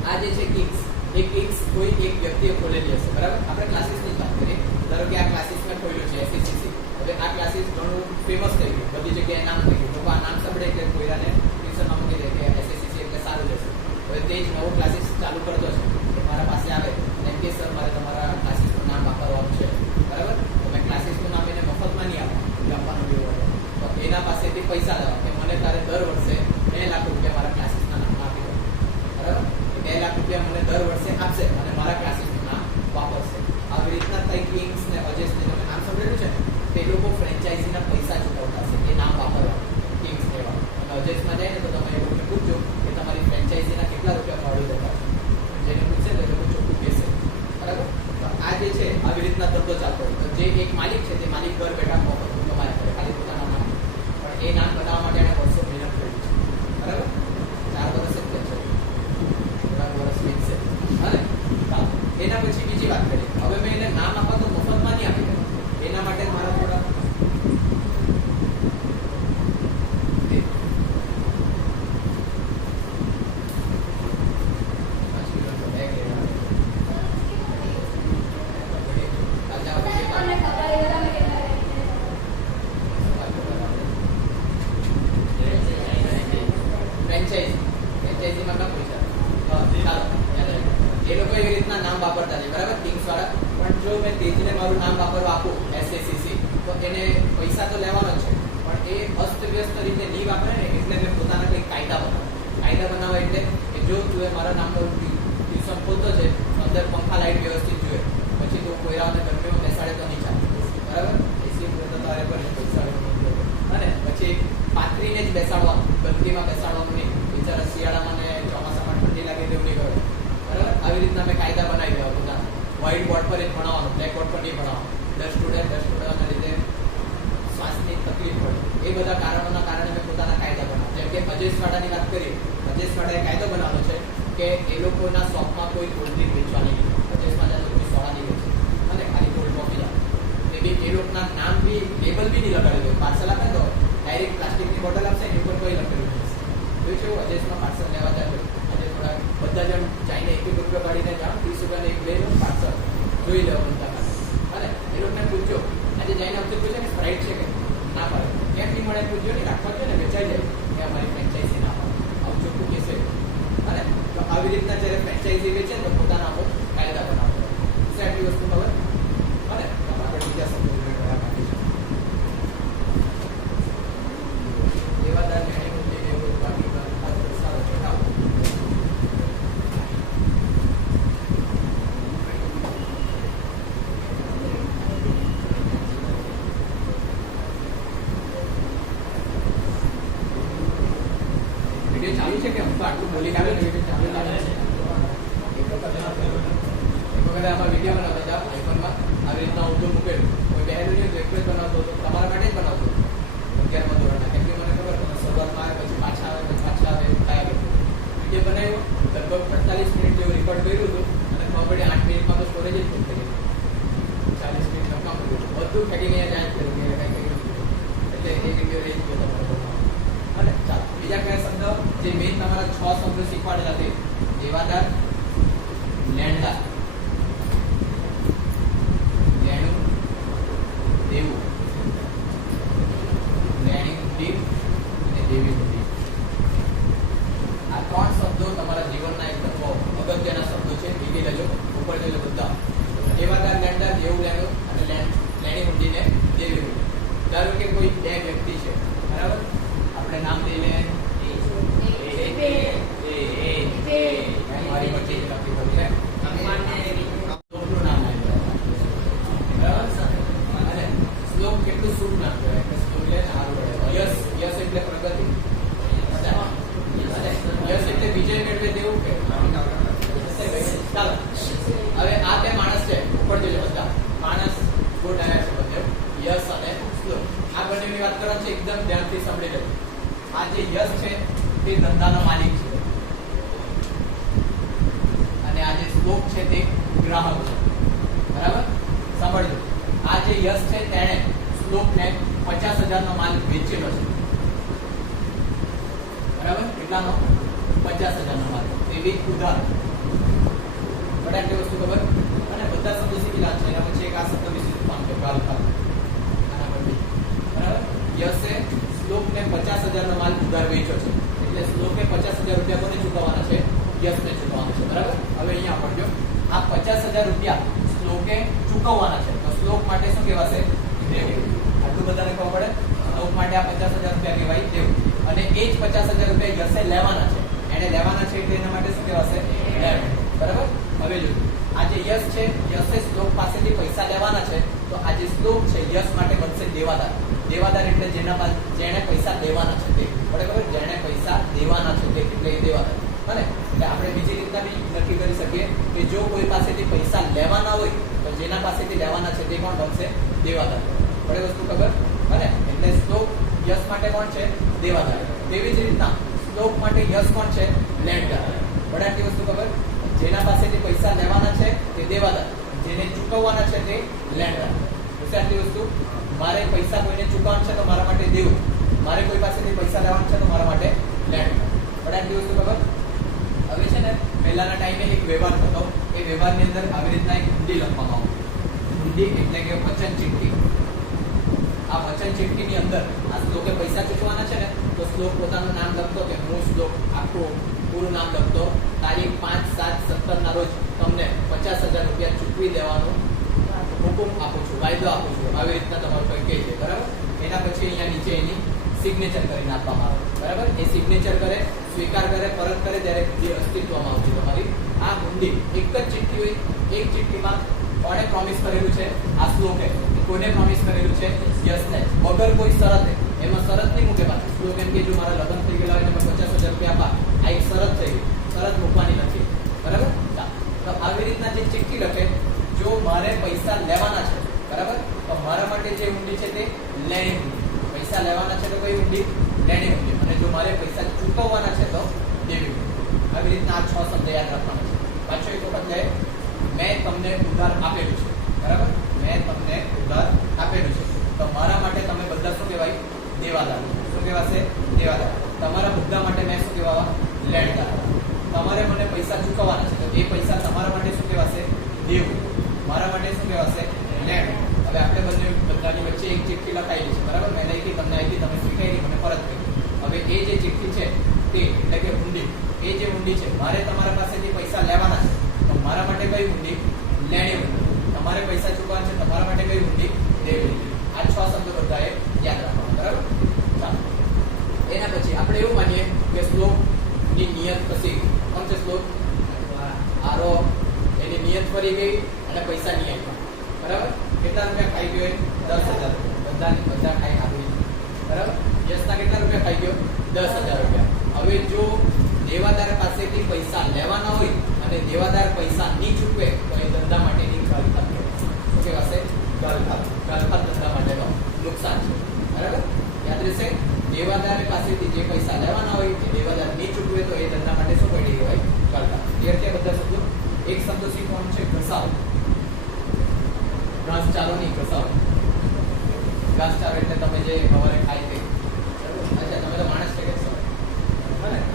આ જે છે કિંગ્સ, એ કિંગ્સ કોઈ એક વ્યક્તિએ ખોલેલી હશે, બરાબર. આપણે ક્લાસીસની વાત કરીએ. ધારો કે આ ક્લાસીસ મેં ખોલ્યું છે SSCC. હવે આ ક્લાસીસ ઘણું ફેમસ થઈ ગયું, બધી જગ્યાએ નામ થઈ ગયું. લોકો આ નામ સાંભળે એટલે કોઈરાને ટ્યુશનમાં મૂકી દે કે SSCC એટલે સારું જશે. હવે તે જ નવો ક્લાસીસ ચાલુ કરતો છે, મારા પાસે આવે અને કે સર મારે તમારા ક્લાસીસનું નામ વાપરવાનું છે, બરાબર. તો મેં ક્લાસીસનું નામ એને મફતમાં નહીં આપવાનું જેવું હોય તો એના પાસેથી પૈસા લેવા કે મને તારે દર વર્ષે 2 લાખ રૂપિયા મારા ક્લાસીસના નામમાં આપી દો, બરાબર. 2 લાખ રૂપિયા મને દર વર્ષે આપશે અને મારા ક્લાસીસનું નામ વાપરશે. આવી રીતના કઈ કિંગ્સ ને અજેસને તમે નામ સાંભળેલું છે ને, તે લોકો ફ્રેન્ચાઇઝીના પૈસા ચૂકવતા છે એ નામ વાપરવા કિંગ્સ એવા. અને અજેસમાં જાય ને તો તમે એ લોકોને પૂછજો કે તમારી ફ્રેન્ચાઇઝીના કેટલા રૂપિયા મળી જતા છે. જેને પૂછશે તો એ લોકો ચોખ્ખું કહેશે, બરાબર. તો આ જે છે આવી રીતના ધંધો ચાલતો હોય. તો જે એક માલિક છે તે માલિક ઘર બેઠા મફત કમાયા કરે ખાલી પોતાના નામ, પણ એ નામ બનાવવા માટે એને વર્ષો મહેનત કરી છે, બરાબર. 4 વર્ષ જ છે, 4 વર્ષ વીતશે. અને એના પછી બીજી વાત કરીએ. હવે મેં એને નામ આપવા તો મફતમાં નહીં આપી દેવા, એના માટે મારા થોડા એ લોકો એવી રીતના નામ વાપરતા છે, બરાબર. કિંગ્સ વાળા. પણ જો મેં તેજને મારું નામ વાપરવા આપું SSCC તો એને પૈસા તો લેવાનો જ છે, પણ એ અસ્તવ્યસ્ત રીતે નહીં વાપરે ને, એટલે મેં પોતાના કંઈક કાયદા બનાવવા એટલે કે જો તું મારા નામનો ટ્યુશન ખોલતો છે, અંદર પંખા લાઈટ વ્યવસ્થિત જોઈએ, પછી તું કોઈરાઓને ગરમીમાં બેસાડે તો નહીં ચાલે, બરાબર. એસી તો તારે પર બેસાડે અને પછી પાથરીને જ બેસાડવાનું, ગંદકીમાં બેસાડવાનું નહીં. બિચારા શિયાળામાં ને ચોમાસામાં ઠંડી લાગે તેવું નહીં કરવાનું, બરાબર. આવી રીતના મેં કાયદા બનાવી દેવા પોતાના. વ્હાઇટ બોર્ડ પર જ ભણાવવાનું, બ્લેક બોર્ડ પર નહીં ભણાવવાનું. 10 સ્ટુડન્ટના લીધે શ્વાસની તકલીફ પડે, એ બધા કારણોના કારણે મેં પોતાના કાયદા બનાવ્યા. જેમ કે અજેસવાડાની વાત કરીએ, અજેસવાડાએ કાયદો બનાવ્યો છે કે એ લોકોના શોપમાં કોઈ કોલ્ડ ડ્રિંક વેચવાની નહીં, અજેસવાડા કોઈ સોડા નહીં વેચે અને ખાલી કોલ્ડ કોફી આપે. એ લોકોના નામ બી લેબલ બી નહીં લગાડી દો. પાર્સલ આપે તો ડાયરેક્ટ પ્લાસ્ટિકની બોટલ આપશે, એની ઉપર કોઈ લખેલું નથી. જોયું છે એવું અજેસમાં પાર્સલ લેવા જાય આજે થોડા બધા જણ જઈને 1 રૂપિયો કાઢીને જાઓ, 30 રૂપિયાને એક લઈ લો પાર્સલ, જોઈ લેવા બધા. અને એ લોકોને પૂછજો, આજે જઈને અમને પૂછે કે સ્પ્રાઇટ છે કે ના પાડે, કેમ નહીં મળે પૂછજો, નહીં રાખવા જોઈએ ને, વેચાઈ જાય કે અમારી ફ્રેન્ચાઇઝી ના પાડે, આવું ચોખ્ખું કહેશે. અને તો આવી રીતના જ્યારે ફ્રેન્ચાઇઝી વેચે તો પોતાના અમુક કાયદા બનાવતો છે. આટલી વસ્તુ ખબર. અને આગળ બીજા શબ્દો દેવાદાર ચાલુ છે કે આટલું બોલી આવે ને ચાલુ લાગે છે. એક વખત આમાં વિડીયો બનાવતા હતા આઈફોનમાં, આવી રીતના ઊંધું મૂકેલું, કોઈ બહેનું નહીં એક જ બનાવતો હતો, તમારા માટે જ બનાવતો હતો 11મા ધોરણના. કેમ કે મને ખબર તમે શરૂઆતમાં આવે પછી પાછા આવે કયા કરતું. વિડીયો બનાવ્યો, લગભગ 48 મિનિટ જેવું રેકોર્ડ કર્યું હતું અને ખબર પડી 8 મિનિટમાં તો સ્ટોરેજ જ ફૂલ થઈ ગયું. 40 મિનિટ નકામ કર્યું, બધું ફેંકીને જાય કર્યું કે કંઈ કર્યું એટલે એ વિડીયો રહી ગયો તમારો. અને ચાલો બીજા કયા શબ્દ જે મેઇન તમારા 6 શબ્દો શીખવાડેલા છે, દેવાદાર, લેણદાર, લેણું દેવું, લેણી હુંડી અને દેવી હુંડી. આ ત્રણ શબ્દો તમારા જીવનના એકદમ અગત્યના શબ્દો છે. લીધી લેજો, ઉપર જોજો બધા. દેવાદાર, લેણદાર, દેવું લેણું અને લેણી હુંડી ને દેવી હુંડી. ધારો કે કોઈ બે વ્યક્તિ છે, બરાબર? આપણે નામ લઈ લે મારી પછી લખી પડે શ્લોકનું નામ લઈ બરાબર. અને શ્લોક કેટલું શુભ નામ કહેવાય કે શ્લોક લે સારું પડે. યશ, યશ એટલે પ્રગતિ, યશ એટલે વિજય મેળવે તેવું કે ચાલો. હવે આ બે માણસ છે, ઉપર જોજો બધા માણસ ગોટ આવ્યા છે બધે, યશ અને શ્લોક. આ બંનેની વાત કરવાની છે, એકદમ ધ્યાનથી સાંભળી લેજો. આ જે યશ છે તે ધંધાનો માલિક છે અને આ જે શ્લોક છે તે ગ્રાહક છે, બરાબર? સાંભળજો. આ જે યશ છે તેણે શ્લોકને 50,000 નો માલ વેચેલો છે, બરાબર? કેટલાનો? 50,000 નો માલ. એવી ઉધાર. બરાબર? કે વસ્તુ ખબર? અને બધા શબ્દો શીખેલા છે. એના પછી એક આ શબ્દ વિશે કામ છે, ગાલખાલ. આના પર બી બરાબર. યશે શ્લોકને 50,000 નો માલ ઉધાર વેચ્યો છે, એટલે શ્લોકે 50,000 રૂપિયા કોને ચૂકવવાના છે? યશને ચૂકવવાના છે, બરાબર? હવે અહીંયા પડજો. આ 50,000 રૂપિયા શ્લોકે ચૂકવવાના છે, તો શ્લોક માટે શું કહેવાશે? દેવું. આટલું બધાને ખબર પડે? શ્લોક માટે આ 50,000 રૂપિયા કહેવાય દેવું. અને એ જ 50,000 રૂપિયા યશે લેવાના છે. એને લેવાના છે એટલે એના માટે શું કહેવાશે? લેવું. બરાબર? હવે જો આ જે યશ છે, યશે શ્લોક પાસેથી પૈસા લેવાના છે, તો આ જે શ્લોક છે યશ માટે બનશે દેવાદાર. દેવાદાર એટલે જેણે પૈસા દેવાના છે તે, બરાબર? જેણે પૈસા દેવાના છે તે, એટલે એ દેવાદાર. અને એટલે આપણે બીજી રીતના બી નક્કી કરી શકીએ કે જો કોઈ પાસેથી પૈસા લેવાના હોય તો જેના પાસેથી લેવાના છે તે કોણ બનશે? દેવાદાર. બરાબર વસ્તુ ખબર? અને એટલે શ્લોક યશ માટે કોણ છે? દેવાદાર. તેવી જ રીતના શ્લોક માટે યશ કોણ છે? લેણદાર. બરાબર વસ્તુ ખબર? જેના પાસેથી પૈસા લેવાના છે તે દેવાદાર, જેને ચૂકવવાના છે તે લેણદાર. આટલી વસ્તુ. મારે પૈસા કોઈને ચૂકવવાના છે તો મારા માટે દેવું, મારે કોઈ પાસેથી પૈસા લેવાના છે તો મારા માટે લેણદાર. બરાબર આટલી વસ્તુ ખબર? હવે છે ને પહેલાના ટાઈમે એક વ્યવહાર થતો, એ વ્યવહારની અંદર આવી રીતના એક હુંડી લખવામાં આવતી. હુંડી એટલે કે વચન ચિઠ્ઠી. આ વચન ચિઠ્ઠીની અંદર આ શ્લોકે પૈસા ચૂકવવાના છે ને, તો શ્લોક પોતાનું નામ લખતો કે હું શ્લોક આખું પૂરું નામ લખતો, તારીખ 5/7/17 ના રોજ તમને 50,000 રૂપિયા ચૂકવી દેવાનું હુકુમ આપું છું, વાયદો આપું છું. આવી રીતના તમારું કોઈ કહે છે, બરાબર? એના પછી અહીંયા નીચે એની સિગ્નેચર કરીને આપવામાં આવે, બરાબર? એ સિગ્નેચર કરે, સ્વીકાર કરે, પરત કરે ત્યારે જે અસ્તિત્વમાં આવતી તમારી આ હુંડી. એક જ ચિઠ્ઠી હોય, એક ચિઠ્ઠીમાં કોણે પ્રોમિસ કરેલું છે? આ શ્લોકે. કોને પ્રોમિસ કરેલું છે? યશને. વગર કોઈ શરતે. એમાં શરત નહીં મૂકે પાછું. શ્લોક એમ કે જો મારા લગ્ન થઈ ગયેલા હોય તો 50,000 રૂપિયા આપા, આ એક શરત થઈ ગઈ. શરત મૂકવાની નથી, બરાબર? તો આવી રીતના જે ચિઠ્ઠી લખે, જો મારે પૈસા લેવાના છે, બરાબર, તો મારા માટે જે હુંડી છે તે લેણી હુંડી. પૈસા લેવાના છે તો કઈ હુંડી? લેણી હુંડી. અને જો મારે પૈસા ચૂકવવાના છે તો દેવી હુંડી. આવી રીતના આ 6 શબ્દ યાદ રાખવાના છે. પાછો એક વખત જાય, મેં તમને ઉધાર આપેલું છે, બરાબર? મેં તમને ઉધાર આપેલું છે, તો મારા માટે તમે બધા શું કહેવાય? દેવાદાર. શું કહેવાશે? દેવાદાર. તમારા બધા માટે મેં શું કહેવાવા? લેણદાર. તમારે મને પૈસા ચૂકવવાના છે, તો એ પૈસા તમારા માટે શું કહેવાશે? દેવું. મારા માટે શું કહેવાશે? લેણ. હવે આપણે બધાની વચ્ચે એક ચિઠ્ઠી લખાયેલી છે, બરાબર? મેં લખી, તમને આપી, તમે સ્વીકારી, મને પરત કરી. હવે એ જે ચિઠ્ઠી છે તે એટલે કે હુંડી, એ જે હુંડી છે, મારે તમારા પાસેથી પૈસા લેવાના છે, તો મારા માટે કઈ હુંડી? લેણી હુંડી. તમારે પૈસા ચૂકવવાના છે, તમારા માટે કઈ હુંડી? દેવી હુંડી. આ 6 શબ્દો બધાએ યાદ રાખવાના, બરાબર? ચાલો. એના પછી આપણે એવું માનીએ કે શ્લોકની નિયત ફસી ગઈ. કોણ છે શ્લોક? આરો. એની નિયત ફરી ગઈ અને પૈસા નહીં આપ્યા, બરાબર? કેટલા રૂપિયા ખાઈ ગયો? 10,000. બધા ખાઈ આવી, બરાબર? યશના કેટલા રૂપિયા ખાઈ ગયો? 10,000 રૂપિયા. હવે જો દેવાદાર પાસેથી પૈસા લેવાના હોય અને દેવાદાર પૈસા નહીં ચૂકવે તો એ ધંધા માટેની ગાલખાત કહેવાય. શું કહેવાશે? ગાલખાત. ગાલખાત ધંધા માટેનો નુકસાન છે, બરાબર? યાદ રહેશે. દેવાદાર પાસેથી જે પૈસા લેવાના હોય એ દેવાદાર નહીં ચૂકવે તો એ ધંધા માટે શું પડી કહેવાય? ગાલખાત. ક્લિયર છે બધા શબ્દો? એક શબ્દ શીખવાનું છે, ઘસાવ. ઘાસચારો નહીં, ઘસાવ. ઘાસચારો એટલે તમે જે સવારે ખાઈ તે. અચ્છા, તમે તો માણસ છે કે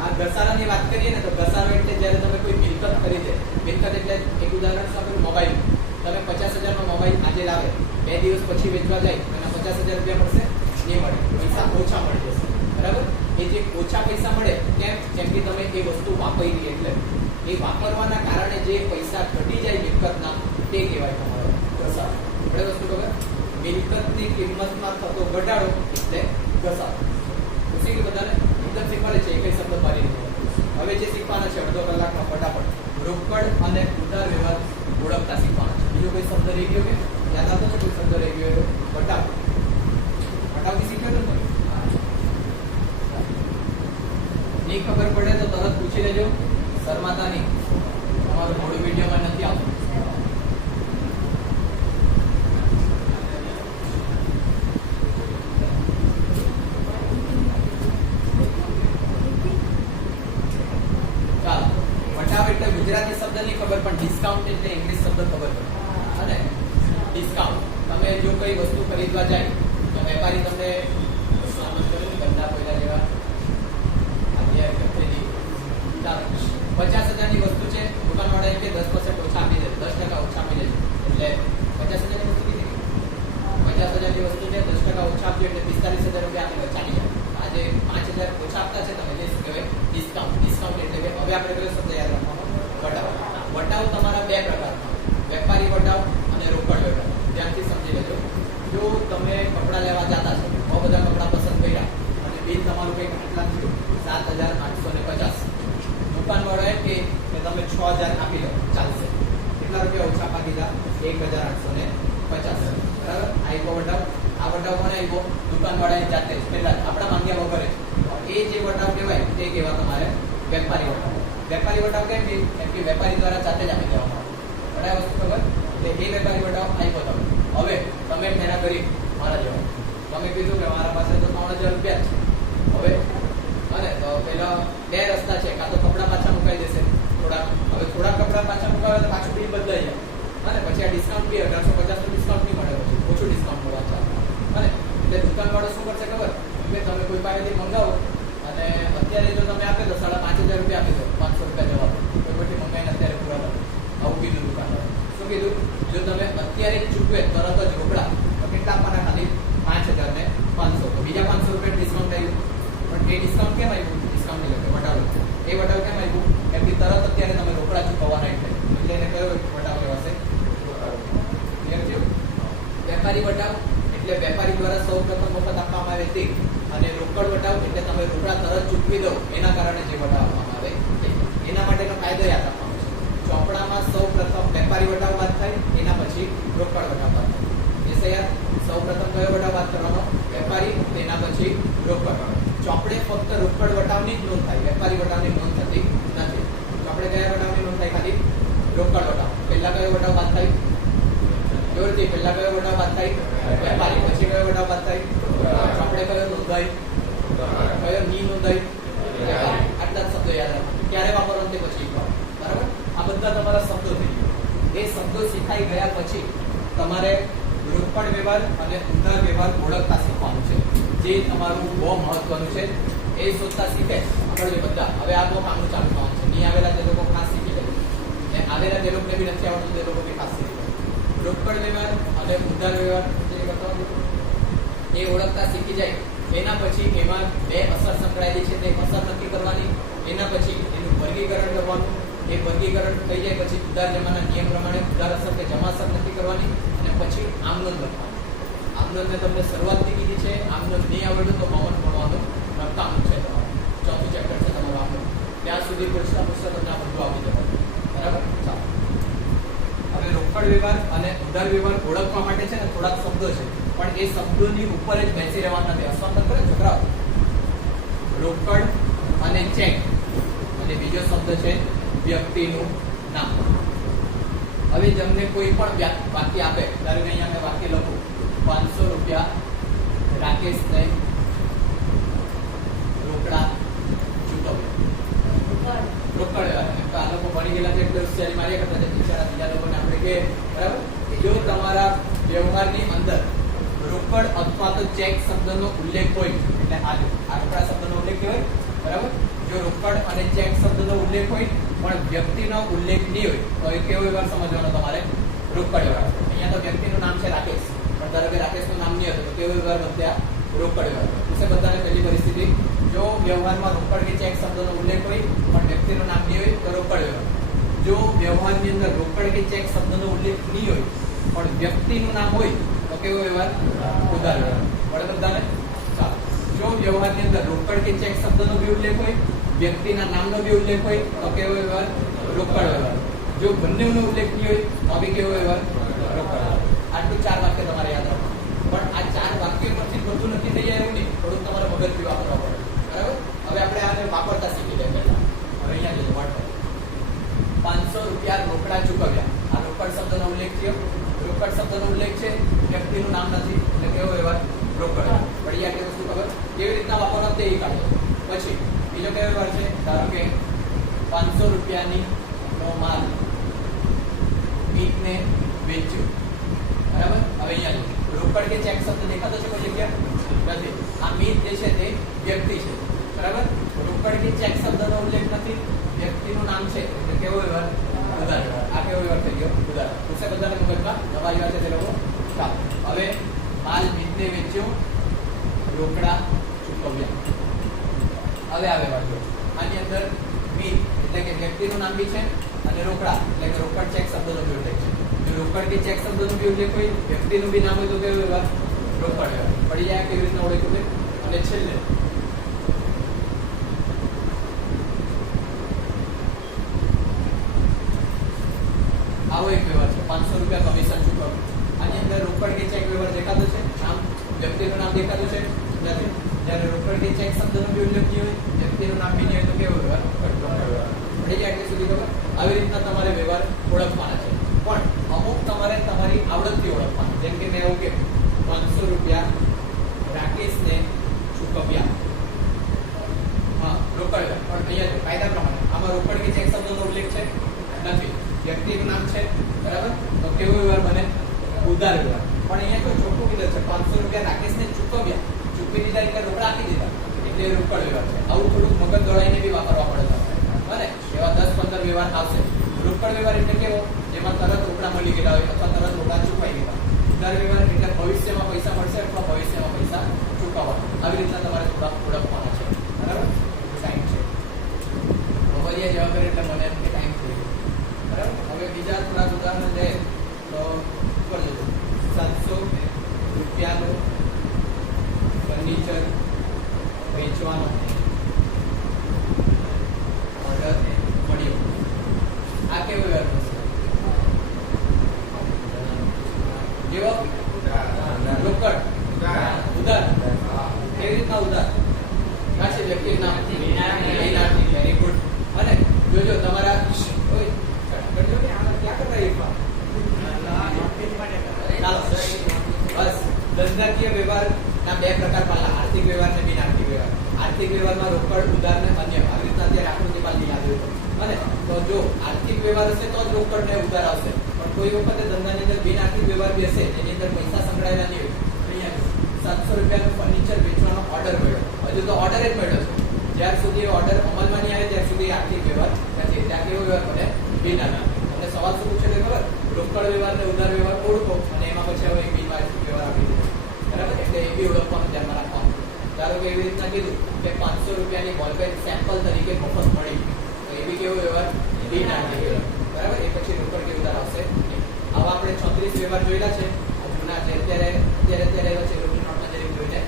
આ ઘસારાની વાત કરીએ ને, તો ઘસારો એટલે જ્યારે તમે કોઈ મિલકત ખરીદે મિલકત એટલે એક ઉદાહરણ શું આપેલું, મોબાઈલ. તમે 50,000 નો મોબાઈલ આજે લાવે, 2 દિવસ પછી વેચવા જાય એના 50,000 રૂપિયા મળશે? નહીં મળે, પૈસા ઓછા મળી જશે. બરાબર? એ જે ઓછા પૈસા મળે કેમ કે તમે એ વસ્તુ વાપરી, એટલે એ વાપરવાના કારણે જે પૈસા ઘટી જાય મિલકતના, તે કહેવાય તમારો ઘસારો. આપણે વસ્તુ ખબર, મિલકતની કિંમતમાં થતો ઘટાડો એટલે ઘસારો. પૂછી ગયું બધાને? એકદમ સિમ્પલ છે, એક શબ્દ મારી નહીં. હવે જે શીખવાના છે અડધો કલાકમાં ફટાફટ રોકડ અને ઉધાર વ્યવહાર ઓળખતા શીખવાના છે. બીજો કોઈ શબ્દ રહી ગયો કે યાદ આવતો છે? કોઈ શબ્દ રહી ગયો? વટાવ. વટાવથી શીખ્યો ને તમે? નહીં ખબર પડે તો તરત પૂછી લેજો, શરમાતા નહીં. તમારું મોડું વિડીયોમાં નથી આવતું. ચાલો, વટાવ એટલે ગુજરાતી શબ્દ નહીં ખબર, પણ ડિસ્કાઉન્ટ એટલે ઇંગ્લિશ શબ્દ ખબર પડે. અને ડિસ્કાઉન્ટ, તમે જો કઈ વસ્તુ ખરીદવા જાય તો વેપારી તમને ગંદા કોયલા જેવા 50,000 ની વસ્તુ છે, દુકાનવાળા એમ કે 10% ઓછા આપી દે, 10% ઓછા આપી દે. એટલે 50,000 ની વસ્તુ કીધી, 50,000 ની વસ્તુ છે, 10% ઓછા આપજો એટલે 45,000 રૂપિયા આપી ચાલી જાય. આજે 5,000 ઓછા આપતા છે તમે, જે શું કહેવાય ડિસ્કાઉન્ટ. ડિસ્કાઉન્ટ એટલે કે હવે આપણે કયો શબ્દ યાદ રાખવાનો? વટાવ. વટાવ તમારા બે પ્રકારના, વેપારી વટાવ અને રોકડ વટાવ. ધ્યાનથી સમજી લેજો. જો તમે કપડાં લેવા જતા છો, બહુ બધા કપડાં પસંદ કર્યા અને બિલ તમારું કંઈક આટલા થયું 7,850. દુકાનવાળો એમ કે તમે 6,000 આપી દો, ચાલશે. કેટલા રૂપિયા ઓછા આપી દીધા? 1,850. બરાબર? આવ્યો વટાવ. આ વટાવ કોને આવ્યો? દુકાનવાળાએ જાતે જ, પહેલા આપણા માંગ્યા વગર જ. એ જે વટાવ કહેવાય તે કહેવા તમારે વેપારી વટાવ. વેપારી વટાવ કેમ કે વેપારી દ્વારા જાતે જ આપી દેવામાં આવે. બરાબર વસ્તુ ખબર? એટલે એ વેપારી વટાવ આવ્યો તમે. હવે તમે મેરા ગરીબ, મારા જેવા, તમે કીધું કે મારા પાસે તો 3,000 રૂપિયા છે. હવે અને તો પેલા બે રસ્તા છે, કાં તો કપડાં પાછા મુકાઈ દેશે થોડા. હવે થોડા કપડાં પાછા મુકાવે તો પાછું બિલ બદલાઈ જાય. અને પછી આ ડિસ્કાઉન્ટ બી 1850 નું ડિસ્કાઉન્ટ નહીં મળે, પછી ઓછું ડિસ્કાઉન્ટ મળવા ચાલે. અને એટલે દુકાનવાળો શું કરશે ખબર? કે તમે કોઈ પાસેથી મંગાવો અને અત્યારે જો તમે આપી દો 5,500 રૂપિયા આપી દો, 500 રૂપિયા જવાબ કોઈ પછી મંગાઈને અત્યારે પૂરા કરો. આવું કીધું દુકાનવાળો. શું કીધું? જો તમે અત્યારે ચૂકવે તરત જ રોકડા તો કેટલા આપવાના? ખાલી 5,000 ને 500. તો બીજા 500 રૂપિયા ડિસ્કાઉન્ટ આવ્યું. પણ એ ડિસ્કાઉન્ટ કેમ આવ્યું? ડિસ્કાઉન્ટ એટલે વટાવ. એ વટાવ કેમ આવ્યું? કેમ કે તરત અત્યારે તમે રોકડા ચૂકવવાના એટલે એને કયો વટાવ કહેવાશે? ક્લિયર થયું? વેપારી વટાવ એટલે વેપારી દ્વારા સૌ પ્રથમ વખત આપવામાં આવે તે, અને રોકડ વટાવ એટલે તમે રોકડા તરત ચૂકવી દો એના કારણે જે વટાવ આપવામાં આવે તે. એના માટેનો કાયદો યાદ આપવાનો છે. ચોપડામાં સૌ પ્રથમ વેપારી વટાવ વાત થાય, એના પછી રોકડ વટાવ વાત થાય. એ યાર, સૌ પ્રથમ કયો વટાવ વાત કરવાનો? વેપારી, તેના પછી રોકડ વટાવ. ચોપડે ફક્ત રોકડ વટાવની જ નોંધ થાય, વેપારી વટાવની નોંધ થતી નથી. ચોપડે કયા વટાવની નોંધ થાય? ખાલી રોકડ વટાવ. પહેલા કયો વટાવ વાત થાય? જોરથી પહેલા કયો વટાવ વાત થાય? વેપારી. પછી કયો વટાવ વાત થાય? ચોપડે કયો નોંધાય? કયો ની નોંધાય? આટલા જ શબ્દો યાદ રાખો. ક્યારે વાપરવાનું તે પછી બરાબર? આ બધા તમારા શબ્દો થઈ ગયા. એ શબ્દો શીખાઈ ગયા પછી તમારે રોકડ વ્યવહાર અને ઉધાર વ્યવહાર ઓળખતા શીખવાનું છે, જે તમારું બહુ મહત્વનું છે. એ શોધતા શીખે આપણે બધા. હવે આ બહુ કામનું ચાલુ થવાનું છે. નહીં આવેલા તે લોકો ખાસ શીખી લે, ને આવેલા જે લોકોને બી નથી આવડતું તે લોકો બી ખાસ શીખી લે. રોકડ વ્યવહાર અને ઉધાર વ્યવહાર જે એ ઓળખતા શીખી જાય એના પછી એમાં બે અસર સંકળાયેલી છે, તે અસર નક્કી કરવાની. એના પછી એનું વર્ગીકરણ કરવાનું. એ વર્ગીકરણ થઈ જાય પછી ઉધાર જમાના નિયમ પ્રમાણે ઉધાર અસર કે જમા અસર નક્કી કરવાની. અને પછી આમનોંધ લખવાની. આમનોંધને તમને શરૂઆતથી કીધી છે. આમનોંધ નહીં આવડ્યું તો મૌન ભણવાનું નકામું છે તમારું. ચોથું ચેપ્ટર છે તમારું આમનોંધ. ત્યાં સુધી પરીક્ષા પુસ્તક તમને આ બધું આપી દેવાનું. બરાબર? ચાલો, હવે રોકડ વ્યવહાર અને ઉધાર વ્યવહાર ઓળખવા માટે છે ને થોડાક શબ્દો છે, પણ એ શબ્દોની ઉપર જ બેસી રહેવાના નથી. હસવાનું કરે છોકરાઓ. રોકડ અને ચેક, અને બીજો શબ્દ છે વ્યક્તિનું નામ. હવે તમને કોઈ પણ વાક્ય આપે, ધારો કે અહીંયા મેં વાક્ય લખું 500 રૂપિયા રાકેશને રોકડા ચૂકવ્યા. રોકડ આ લોકો ભણી ગયેલા છે એટલે હોશિયારી માર્યા કરતા છે. બીજા લોકોને આપણે કે બરાબર, જો તમારા વ્યવહારની અંદર રોકડ અથવા તો ચેક શબ્દનો ઉલ્લેખ હોય, એટલે આ રોકડા શબ્દનો ઉલ્લેખ હોય, બરાબર. જો રોકડ અને ચેક શબ્દનો ઉલ્લેખ ઉલ્લેખ હોય પણ વ્યક્તિનો ઉલ્લેખ નહીં હોય તો એ કેવો વ્યવહાર સમજવાનો તમારે? રોકડ વ્યવહાર. અહીંયા તો વ્યક્તિનું નામ છે રાકેશ, પણ ધારો કે રાકેશનું નામ નહીં હતું તો કેવો વ્યવહાર બનતા? રોકડ વ્યવહાર. ઉસે બધાને પહેલી પરિસ્થિતિ, જો વ્યવહારમાં રોકડ કે ચેક શબ્દનો ઉલ્લેખ હોય પણ વ્યક્તિનું નામ નહીં હોય તો રોકડ વ્યવહાર. જો વ્યવહારની અંદર રોકડ કે ચેક શબ્દનો ઉલ્લેખ નહીં હોય પણ વ્યક્તિનું નામ હોય તો કેવો વ્યવહાર? ઉધાર વ્યવહાર. બરાબર બધાને? ચાલો. જો વ્યવહારની અંદર રોકડ કે ચેક શબ્દનો બી ઉલ્લેખ હોય, વ્યક્તિના નામનો બી ઉલ્લેખ હોય તો કેવો વ્યવહાર? રોકડ વ્યવહાર. જો બંનેનો ઉલ્લેખ નહીં હોય તો બી કેવો વ્યવહાર? રોકડ વ્યવહાર. આટલું 4 વાક્ય તમારે યાદ રાખો. પણ આ 4 વાક્ય પરથી બધું નથી થઈ જાય એવું નહીં, થોડુંક તમારે મગજ બી વાપરવા પડે. બરાબર? હવે આપણે આને વાપરતા શીખી લઈએ પહેલા. હવે અહીંયા જોજો વાંચો. 500 રૂપિયા રોકડા ચૂકવ્યા. આ રોકડ શબ્દનો ઉલ્લેખ થયો. રોકડ શબ્દનો ઉલ્લેખ છે, વ્યક્તિનું નામ નથી, એટલે કેવો વ્યવહાર? રોકડ. પડી આ કે વસ્તુ ખબર કેવી રીતના વાપરવા તે કાઢો. પછી બીજો કેવો વ્યવહાર છે? ધારો કે 500 રૂપિયાની નો માલ મીતને વેચ્યો. બરાબર? હવે અહીંયા જો રોકડ કે ચેક શબ્દ દેખાતો છે કોઈ જગ્યા? નથી. આ મીત જે છે તે વ્યક્તિ છે. બરાબર? રોકડ કે ચેક શબ્દનો ઉલ્લેખ નથી, વ્યક્તિનું નામ છે, એટલે કેવો વ્યવહાર? ઉધાર વ્યવહાર. આ કેવો વ્યવહાર થઈ ગયો? ઉધાર. ઉસે બધાને મગજમાં તમારી વાત છે તે લોકો. ચાલો. હવે માલ મીતને વેચ્યો, રોકડા ચૂકવ્યા. હવે આવે વાત જો આની અંદર મીત એટલે કે વ્યક્તિનું નામ બી છે અને રોકડા એટલે કે રોકડ ચેક શબ્દનો બી ઉલ્લેખ છે. જો રોકડ કે ચેક શબ્દનો બી ઉલ્લેખ હોય, વ્યક્તિનું બી નામ હોય તો કેવો વ્યવહાર? રોકડ વ્યવહાર. પડી જાય કેવી રીતના ઓળખ્યું છે? અને છેલ્લે આવો એક વ્યવહાર છે, 500 રૂપિયા કમિશન ચૂકવ્યું. આની અંદર રોકડ કે ચેક વ્યવહાર દેખાતો છે? નામ વ્યક્તિનું નામ દેખાતું છે? નથી. જ્યારે રોકડ કે ચેક શબ્દનો બી ઉલ્લેખ નહીં હોય, વ્યક્તિનું નામ બી નહીં હોય તો કેવો વ્યવહાર? રોકડ વ્યવહાર. પડી જાય એટલે સુધી ખબર? આવી રીતના તમારે વ્યવહાર ઓળખવાના છે. પણ અમુક તમારે તમારી આવડતથી ઓળખવાના. જેમ કે મેં એવું કે 500 રૂપિયા રાકેશને ચૂકવ્યા. હા, રોકડ વ્યવહાર. પણ અહીંયા જો કાયદા પ્રમાણે આમાં રોકડ કે ચેક શબ્દનો ઉલ્લેખ છે? નથી. વ્યક્તિનું નામ છે. બરાબર? તો કેવો વ્યવહાર બને? ઉધાર વ્યવહાર. પણ અહીંયા તો ચોખ્ખું કીધું છે 500 રૂપિયા રાકેશને ચૂકવ્યા. ચૂકવી દીધા એટલે રોકડા આપી દીધા એટલે રોકડ વ્યવહાર છે. આવું થોડુંક મગજ દોડાઈને બી વાપરવા પડે તમને. બને એવા 10-15 વ્યવહાર આવશે. રોકડ વ્યવહાર એટલે કેવો? જેમાં તરત રોકડા મળી ગયા હોય અથવા તરત રોકડા ચૂકવાઈ ગયા. ઉધાર વ્યવહાર એટલે ભવિષ્યમાં પૈસા મળશે અથવા ભવિષ્યમાં પૈસા ચૂકવવાના. આવી રીતના તમારે થોડા ઓળખવાના છે. બરાબર? ટાઈમ છે. બબલિયા જવાબ કરે એટલે મને એમ કે ટાઈમ થઈ ગયો. બરાબર? હવે બીજા થોડા ઉદાહરણ લે તો ઉપર જજો. 700 રૂપિયાનો ફર્નિચર વેચવાનો ઓર્ડર મળ્યો. આ કેવો વ્યવહાર થશે? કેવો? રોકડ. ઉધાર. કેવી રીતના ઉધાર? આ છે વ્યક્તિનું નામ. Very good. અને જોજો તમારા કરજો કે આમાં ક્યાં કરતા એકવાર ચાલો બસ. ધંધાકીય વ્યવહારના 2 પ્રકાર પાલા, આર્થિક વ્યવહાર અને બિન આર્થિક વ્યવહાર. આર્થિક વ્યવહારમાં રોકડ, ઉધાર ને અન્ય. આવી રીતના અત્યારે આકૃતિ પાલી યાદ હોય અને તો જો આર્થિક વ્યવહાર હશે તો જ રોકડ ને ઉધાર આવશે. પણ કોઈ વખતે ધંધાની અંદર બિન આર્થિક વ્યવહાર બી હશે જેની અંદર પૈસા સંકળાયેલા નહીં હોય. અહીંયા 700 રૂપિયાનું ફર્નિચર વેચવાનો ઓર્ડર મળ્યો. હજુ તો ઓર્ડર જ મળ્યો છે. જ્યાર સુધી ઓર્ડર અમલમાં નહીં આવે ત્યાર સુધી આર્થિક વ્યવહાર નથી. ત્યાં કેવો વ્યવહાર બને? બિન આર્થિક. તમને સવાલ શું પૂછે છે ખબર? રોકડ વ્યવહાર ને ઉધાર વ્યવહાર ઓળખો અને એમાં પછી હવે બિન આર્થિક વ્યવહાર આપી દીધો. બરાબર? એટલે એ બી ઓળખવાનું ધ્યાનમાં રાખવાનું. ધારો કે એવી રીતના કીધું કે 500 રૂપિયાની બોલપેન સેમ્પલ તરીકે મફત મળી તો એ બી કેવો વ્યવહાર? બિન આર્થિક વ્યવહાર. બરાબર? એ પછી રોકડ કે ઉધાર આવશે. આવા આપણે 36 વ્યવહાર જોયેલા છે. જૂના છે અત્યારે એવા છે. રોકડ નોટમાં જરીક જોઈને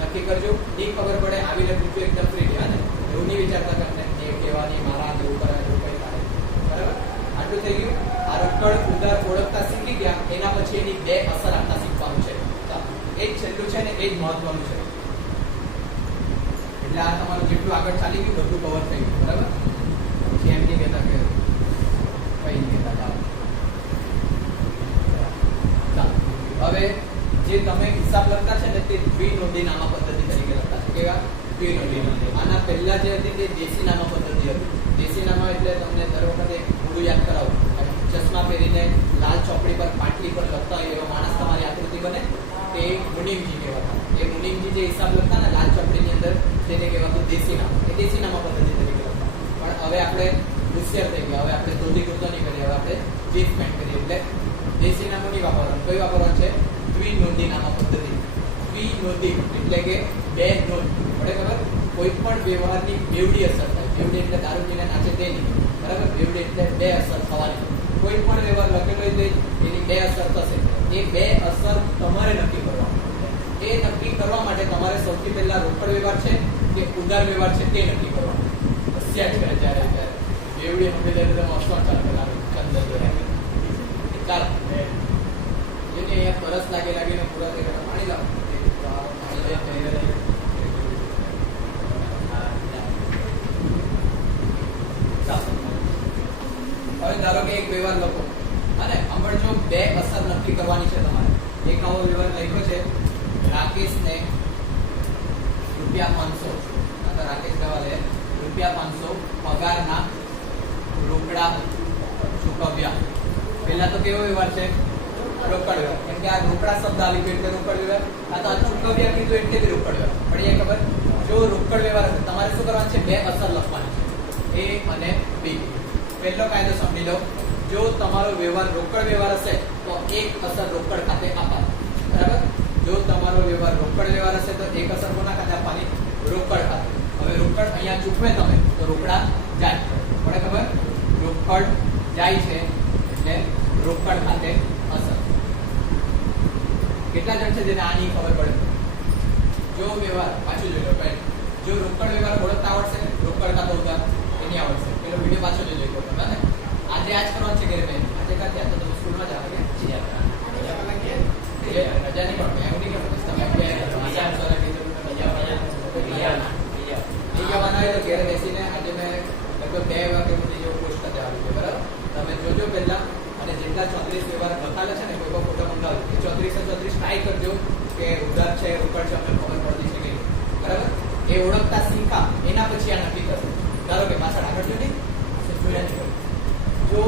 નક્કી કરજો. નહીં ખબર પડે આવીને પૂછજો એકદમ ફ્રી રહ્યા ને એવું નહીં વિચારતા કે અમને એ કહેવાની મારા એવું કરે એવું કંઈ થાય. બરાબર? આટલું થઈ ગયું. આ રોકડ ઉધાર ઓળખતા શીખી ગયા. એના પછી એની 2 અસર આપતા શીખવાનું છે. એ જ છેલ્લું છે ને એ જ મહત્વનું છે. એટલે આ તમારું જેટલું આગળ ચાલી ગયું બધું કવર થઈ ગયું. બરાબર? પછી એમ નહીં કહેતા કે કઈ નહીં કહેતા. હવે જે તમે હિસાબ લખતા છે ને તે દ્વિનોંધી નામા પદ્ધતિ તરીકે લખતા છે. કેવા? દ્વિનોંધી. આના પહેલા જે હતી તે દેશી નામા પદ્ધતિ હતી. દેશી નામા એટલે તમને દર વખતે થોડું યાદ કરાવું. ચશ્મા પહેરીને લાલ ચોપડી પર પાટલી પર લખતા હોય એવો માણસ તમારી આકૃતિ બને તે મુનિમજી કહેવાતા. એ મુનિમજી જે હિસાબ લખતા ને લાલ ચોપડીની અંદર તેને કહેવાતું દેશી નામા. એ દેશી નામા પદ્ધતિ તરીકે લખતા. પણ હવે આપણે હોશિયાર થઈ ગયા. હવે આપણે ધોતી કુર્તો નહીં કરીએ, હવે આપણે જીન્સ પેન્ટ કરીએ. એટલે દેશી નામું નહીં વાપરવાનું. કયું વાપરવાનું છે? દ્વિનોંધી નામ પદ્ધતિ. દ્વિનોંધી એટલે કે બે નોંધ. પડે ખબર? કોઈ પણ વ્યવહારની બેવડી અસર થાય. બેવડી એટલે દારૂ પીને નાચે તે નહીં, બરાબર? બેવડી એટલે બે અસર થવાની. કોઈ પણ વ્યવહાર લખેલો હોય એની બે અસર થશે. એ બે અસર તમારે નક્કી કરવાની. એ નક્કી કરવા માટે તમારે સૌથી પહેલા રોકડ વ્યવહાર છે કે ઉધાર વ્યવહાર છે તે નક્કી કરવાનું. હોશિયાર છે જ્યારે બેવડી હમે દે તો મસ્ત ચાલ કરાવે ચંદર જોડે. ચાલ જેને અહીંયા તરસ લાગીને પૂરા થઈ ગયા પાણી લાવો. હવે ધારો કે એક વ્યવહાર લખો અને સાંભળજો, બે અસર નક્કી કરવાની છે તમારે. એક આવો વ્યવહાર લખ્યો છે, રાકેશને ₹500 રાકેશ ગવાલે ₹500 પગારના રોકડા ચૂકવ્યા. પહેલા તો કેવો વ્યવહાર છે? રોકડ વ્યવહાર. કેમ કે આ રોકડા શબ્દ આવી ગયો એટલે રોકડ વ્યવહાર. આ તો ચૂકવ્યા કીધું એટલે બી રોકડ વ્યવહાર. પડી જાય ખબર? જો રોકડ વ્યવહાર હશે તમારે શું કરવાનું છે? બે અસર લખવાની છે, A અને B. પહેલો કાયદો સમજી લો, જો તમારો વ્યવહાર રોકડ વ્યવહાર હશે તો એક અસર રોકડ ખાતે આપવાની, બરાબર? જો તમારો વ્યવહાર રોકડ વ્યવહાર હશે તો એક અસર કોના ખાતે આપવાની? રોકડ ખાતે. હવે રોકડ અહીંયા ચૂકવે તમે તો રોકડા જાય. પડે ખબર? રોકડ જાય છે એટલે રોકડ ખાતે અસર. કેટલા જણ છે જેને આની ખબર પડે? જો વ્યવહાર પાછું જોઈ લો. જો રોકડ વ્યવહાર ઓળખતા આવડશે, રોકડ ખાતે ઉધાર એની આવડશે. પેલો વિડિયો પાછો જોઈ લો તમે ને. આજે આજ કરવાનું છે કે બેન? આજે કાતે તો તમે સ્કૂલમાં જાવ કે રજા નહીં પડે. એમ નહીં કે તમે બે રજા સર કીધું રજા બનાવી તો ઘરે બેસીને આજે મેં લગભગ 2 વાગે સુધી જેવો પોસ્ટ કરી આવ્યું છે, બરાબર? તમે જોજો પહેલા અને જેટલા 34 વ્યવહાર લખાયેલા છે ને કોઈ પણ ફોટો મંગાવો 34 ટ્રાય કરજો કે ઉધાર છે રોકડ છે અમને ખબર પડતી છે કે બરાબર? એ ઓળખતા શીખા એના પછી આ નક્કી કરશે. ધારો કે પાછળ આગળ જો નહીં જો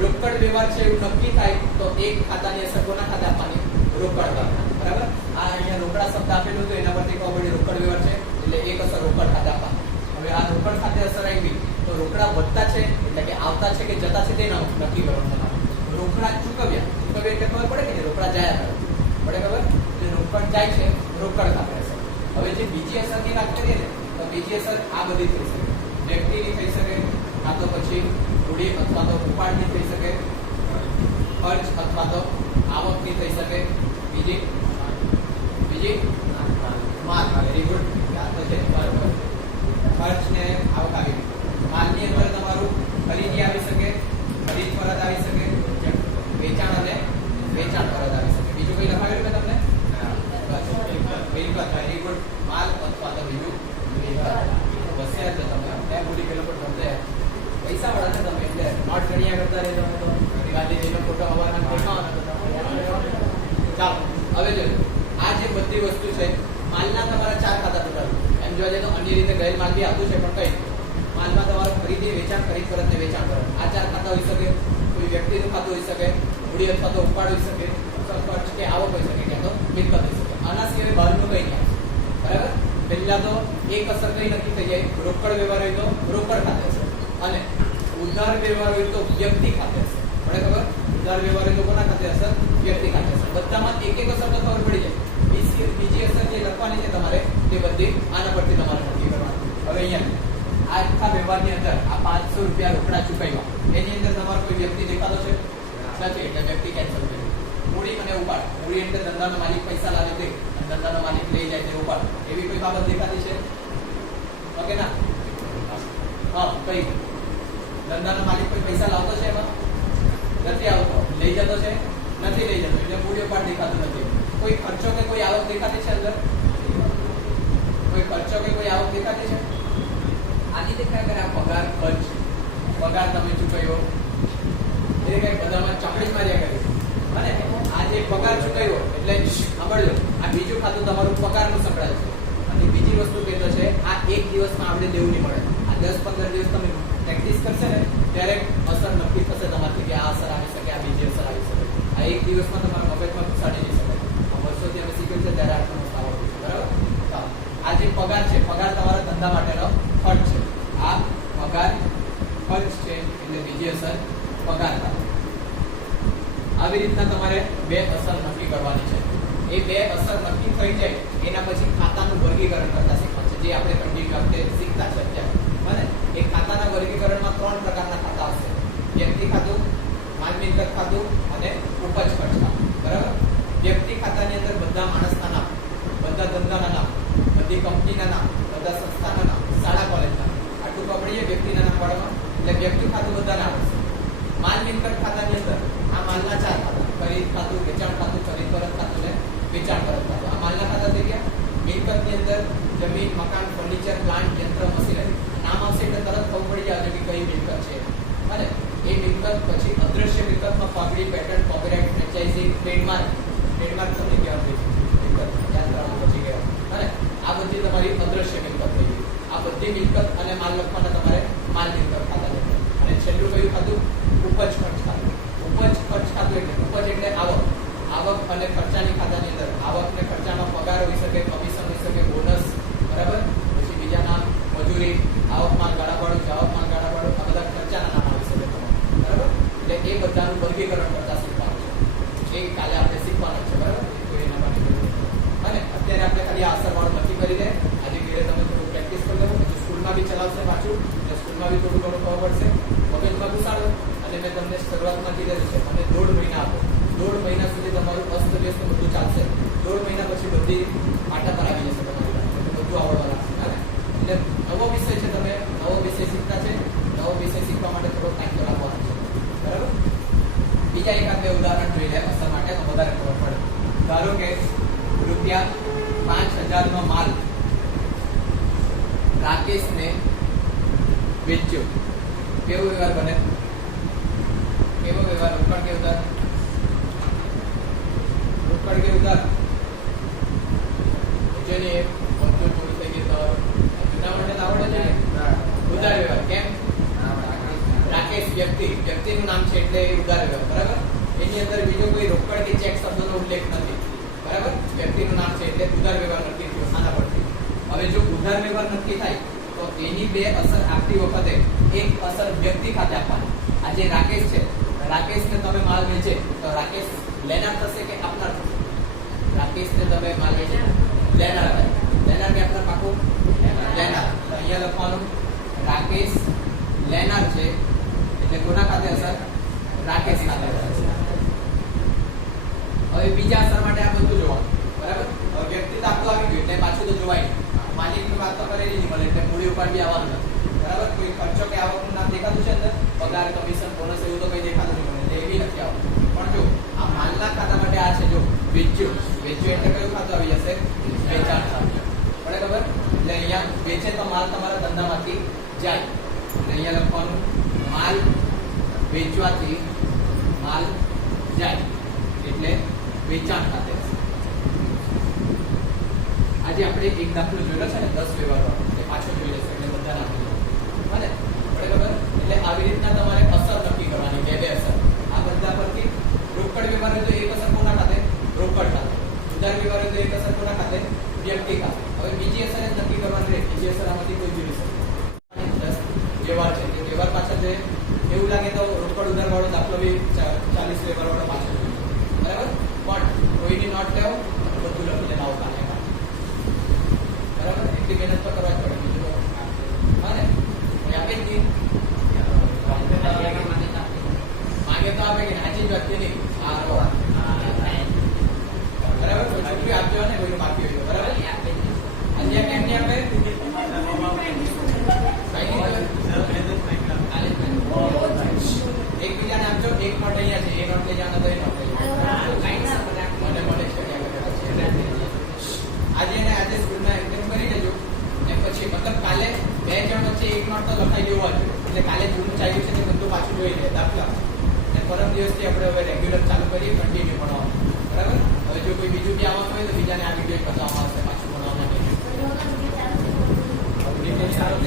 રોકડ વ્યવહાર છે એવું નક્કી થાય તો એક ખાતાની અસર કોના ખાતે આપવાની? રોકડ ખાતે, બરાબર? આ અહીંયા રોકડા શબ્દ આપેલું તો એના પરથી ખબર પડી રોકડ વ્યવહાર છે એટલે એક અસર રોકડ ખાતે આપવાની. હવે આ રોકડ ખાતે અસર આવી તો રોકડા વધતા છે એટલે કે આવતા છે કે જતા છે તે નક્કી કરવાનું. રોકડા ચૂકવ્યા એટલે ખબર પડે કે રોકડા જાય કરે. પડે ખબર? એટલે રોકડ જાય છે રોકડ ખાતે અસર. હવે જે બીજી અસરની વાત કરીએ ને તો બીજી અસર આ બધી થઈ શકે. વ્યક્તિની થઈ શકે, કાં તો પછી મૂડી અથવા તો ઉપાડની થઈ શકે, ખર્ચ અથવા તો આવકની થઈ શકે, બીજી માલ. Very good. આ તો છે બરાબર. ખર્ચ ને આવક આવી ગઈ. માલની અંદર તમારું ખરીદી આવી શકે, ખરીદ પરત આવી શકે, વેચાણ અને વેચાણ પરત આવી શકે. બીજું કઈ લખાવેલું મેં તમને? મિલકત. Very good. માલ અથવા તો બીજું મિલકત. હોશિયાર છો તમે. બે બોલી પેલો પણ સમજે પૈસા વાળા છે તમે એટલે નોટ ગણ્યા કરતા રહે તમે તો ગાંધીજીનો ફોટો હવાના દેખાવાનો. ચાલો હવે જો આ જે બધી વસ્તુ છે માલના તમારા 4 ખાતા ટોટલ. એમ જોવા જઈએ તો અન્ય રીતે ગયેલ માલ બી આવતું છે પણ કઈ માલમાં તમારું ખરીદી વેચાણ, ખરીદ પરત ને વેચાણ પરત આ 4 ખાતા હોઈ શકે. કોઈ વ્યક્તિનું ખાતું હોઈ શકે, મૂડી અથવા તો ઉપાડ હોઈ શકે, ખર્ચ કે આવક હોઈ શકે, કે તો મિલકત હોઈ શકે. આના સિવાય બહારનું કઈ નહીં, બરાબર? પહેલા તો એક અસર કઈ નક્કી થઈ જાય? રોકડ વ્યવહાર હોય તો રોકડ ખાતે અસર અને ઉધાર વ્યવહાર હોય તો વ્યક્તિ ખાતે અસર. પડે ખબર? ઉધાર વ્યવહાર હોય તો કોના ખાતે અસર? વ્યક્તિ ખાતે અસર. બધામાં એક અસર તો ખબર પડી જાય. બીજી અસર જે લખવાની છે તમારે તે બધી આના પરથી તમારે નક્કી કરવાની. હવે અહીંયા આ આખા વ્યવહારની અંદર આ ₹500 રોકડા ચૂકવ્યા એની અંદર તમારો કોઈ વ્યક્તિ દેખાતો છે? નથી, એટલે વ્યક્તિ કેન્સલ કર્યું. મૂડી અને ઉપાડ. મૂડી એટલે ધંધાનો માલિક પૈસા લાવે તે અને ધંધાનો માલિક લઈ જાય તે ઉપાડ. એવી કોઈ બાબત દેખાતી છે? ઓકે ના? હા, કઈ ધંધાનો માલિક કોઈ પૈસા લાવતો છે એમાં? નથી આવતો. લઈ જતો છે? નથી લઈ જતો, એટલે મૂડી ઉપાડ દેખાતું નથી. કોઈ ખર્ચો કે કોઈ આવક દેખાતી છે અંદર? કોઈ ખર્ચો કે કોઈ આવક દેખાતી છે? આની દેખાય કરે આ પગાર ખર્ચ. પગાર તમે ચૂકવ્યો એ કઈ બધામાં ચોકડી માર્યા કરી અને આ જે પગાર ચૂકવ્યો એટલે સાંભળજો આ બીજું ખાતું તમારું પગારનું સંકળાય છે. અને બીજી વસ્તુ કહેતો છે આ એક દિવસમાં આપણે દેવું નહીં મળે. આ 10-15 દિવસ તમે પ્રેક્ટિસ કરશે ને ત્યારે અસર નક્કી થશે તમારથી કે આ અસર આવી શકે, આ બીજી અસર આવી શકે. આ એક દિવસમાં તમારા મગજમાં ઘુસાડી નહીં શકાય. આ વર્ષોથી અમે શીખ્યું છે ત્યારે આટલું આવડતું છે, બરાબર? આ જે પગાર છે, પગાર તમારા ધંધા માટેનો ખર્ચ છે. આ પગાર ખર્ચ ખર્ચ છે એટલે બીજી અસર પગાર ખાતું. આવી રીતના તમારે બે અસર નક્કી કરવાની છે. એ બે અસર નક્કી થઈ જાય એના પછી ખાતાનું વર્ગીકરણ કરતા શીખવાનું છે, જે આપણે કન્ટિન્યુ આપણે શીખતા છે અત્યારે. બરાબર? એ ખાતાના વર્ગીકરણમાં 3 પ્રકારના ખાતા આવશે: વ્યક્તિ ખાતું, માલ મિલકત ખાતું અને ઉપજ ખર્ચ ખાતું. બરાબર? વ્યક્તિ ખાતાની અંદર બધા માણસના નામ, બધા ધંધાના નામ, બધી કંપનીના નામ, બધા સંસ્થાના નામ, શાળા કોલેજના નામ, આટલું પકડીએ વ્યક્તિના નામ પાડવામાં, એટલે વ્યક્તિ ખાતું બધાને આવશે. માલ મિલકત ખાતાની અંદર આ માલના 4 ખાતા: ખરીદ ખાતું, વેચાણ ખાતું, ખરીદ પરત ખાતું અને વેચાણ પરત ખાતું. આ માલના ખાતા થઈ ગયા. મિલકતની અંદર જમીન, મકાન, ફર્નિચર, પ્લાન્ટ, યંત્ર, મશીનરી. નામ આવશે એટલે તરત ખબર પડી જાય કે કઈ મિલકત છે. અને એ મિલકત પછી અદ્રશ્ય મિલકતમાં પાઘડી, પેટર્ન, કોપીરાઇટ, ફ્રેન્ચાઇઝી, ટ્રેડમાર્ક તમને કહેવાનું છે મિલકત યાદ રાખવું પછી કહેવાય. અને આ બધી તમારી અદ્રશ્ય મિલકત થઈ ગઈ. આ બધી મિલકત અને માલ લખવાના તમારે માલ મિલકત ખાતા છે. અને છેલ્લું કયું ખાતું? ઉપજ ખર્ચ ખાતું. ઉપજ ખર્ચ ખાતું એટલે ઉપજ એટલે આવક. આવક અને ખર્ચાની ખાતાની અંદર આવક ને ખર્ચામાં પગાર હોઈ શકે, કમિશન હોઈ શકે, બોનસ. બરાબર? પછી બીજા નામ મજૂરી, આવકમાં ગાળાભાડું, જાવકમાં ગાળાભાડું, આ બધા ખર્ચાના નામ આવી શકે તમારે. બરાબર? એટલે એ બધાનું વર્ગીકરણ કરતા શીખવાનું છે. એ કાલે આપણે શીખવાનું છે. બરાબર? તો એના માટે અને અત્યારે આપણે ખાલી આ અસરવાળું નક્કી કરી દે. આજે ઘરે તમે થોડું પ્રેક્ટિસ કરી લેવું, પછી સ્કૂલમાં બી ચલાવશે પાછું, એટલે સ્કૂલમાં બી થોડું ઘણું ખબર પડશે. મગજમાં ઘુસાડો. અને મેં તમને શરૂઆતમાં કીધેલું છે, મને 1.5 મહિના આપો. 1.5 મહિના સુધી તમારું અસ્તવ્યસ્ત બધું ચાલશે. 1.5 મહિના પછી બધી પાટા પર આવી જશે તમારી પાસે, બધું આવડવા લાગશે. એટલે નવો વિષય છે, તમે નવો વિષય શીખતા છે. નવો વિષય શીખવા માટે થોડો ટાઈમ તો લાગવાનો છે. બરાબર? બીજા એકાદ બે ઉદાહરણ જોઈ લે અસર માટે, તો વધારે ખબર પડે. ધારો કે ₹5,000 નો માલ રાકેશને વેચ્યો. કેવો વ્યવહાર બને? કેવો વ્યવહાર? રોકડ કે ઉધાર? રોકડ કે ઉધાર? જેની વસ્તુ પૂરી થઈ ગઈ તો જૂના માટે આવડે છે ને ઉધાર વ્યવહાર. કેમ? રાકેશ વ્યક્તિનું નામ છે એટલે ઉધાર વ્યવહાર. બરાબર? એની અંદર બીજો કોઈ રોકડ કે ચેક શબ્દનો ઉલ્લેખ નથી. બરાબર? વ્યક્તિનું નામ છે એટલે ઉધાર વ્યવહાર નક્કી થયો આના પરથી. હવે જો ઉધાર વ્યવહાર નક્કી થાય તો એની બે અસર આપતી વખતે એક અસર વ્યક્તિ ખાતે આપવાની. આ જે રાકેશ છે, રાકેશને તમે માલ વેચે તો રાકેશ લેનાર થશે કે આપનાર થશે? રાકેશને તમે માલ વેચે લેનાર થાય. લેનાર કે આપનાર? પાકું લેનાર. તો અહીંયા લખવાનું રાકેશ લેનાર છે એટલે કોના ખાતે અસર? રાકેશ ખાતે અસર. હવે બીજા અસર માટે આ બધું જોવાનું. બરાબર? હવે વ્યક્તિ તો આખું આવી ગયું એટલે પાછું તો જોવાય નહીં. માલિકની વાત તો કરેલી નહીં મળે એટલે મૂડી ઉપર બી આવવાનું નથી. બરાબર? કોઈ ખર્ચો કે આવકનું નામ દેખાતું છે અંદર? પગાર, કમિશન, બોનસ એવું તો કઈ દેખાતું નહીં મળે, એ બી નથી આવતું. પણ જો આ માલના ખાતા માટે આ છે, જો વેચ્યું એટલે કયું ખાતું આવી જશે? વેચાણ ખાતું. પડે ખબર? એટલે અહીંયા વેચે તો માલ તમારા ધંધામાંથી જાય એટલે અહીંયા લખવાનું માલ વેચવાથી માલ જાય એટલે વેચાણ ખાતે. આજે આપણે એક દાખલો જોયેલો છે ને 10 વ્યવહારો, એ પાછો જોઈ લેશે એટલે બધા નાખી દો. બરાબર? બરાબર? એટલે આવી રીતના તમારે અસર નક્કી કરવાની, બે અસર. આ બધા પરથી રોકડ વ્યવહાર હોય તો એક અસર કોના ખાતે? રોકડ ખાતે. ઉધાર વ્યવહાર હોય તો એક અસર કોના ખાતે? વ્યક્તિ ખાતે. હવે બીજી અસર જ નક્કી કરવાની રહે. બીજી અસર આમાંથી કોઈ જોઈ શકે. 10 વ્યવહાર છે. એ વ્યવહાર પાછળ છે એવું લાગે તો રોકડ ઉધાર વાળો દાખલો બી 40 વ્યવહાર વાળો પાછળ જોઈએ. બરાબર? પણ કોઈની નોટ લેવો, બધું લખી લેવા આવતા. બરાબર? એટલી મહેનત તો કરવા જ પડે. બીજું હા ને આપે જ નહીં. માંગે તો આપે કે સાચી જ વ્યક્તિ નહીં. બરાબર? કોઈ છોકરી આપજો ને કોઈનું બાકી હોય. બરાબર? આજે કેમ નહીં આપે? એકબીજાને આપજો. એક નોટ અહીંયા છે, એક નોટ લઈ જવાના તો એ નોટ લઈ મને મળે છે. આજે સ્કૂલમાં એમ કરી દેજો ને પછી મતલબ કાલે 2 જણ વચ્ચે એક નોટ તો લખાઈ દેવા જ. એટલે કાલે જૂનું ચાલ્યું છે તે બધું પાછું જોઈ લે દાખલા. અને પરમ દિવસથી આપણે હવે રેગ્યુલર ચાલુ કરીએ, કન્ટિન્યુ ભણવાનું. બરાબર? હવે જો કોઈ બીજું બી આવવાનું હોય તો બીજાને આ વિડીયો બતાવવામાં આવશે પાછું ભણવામાં. સારું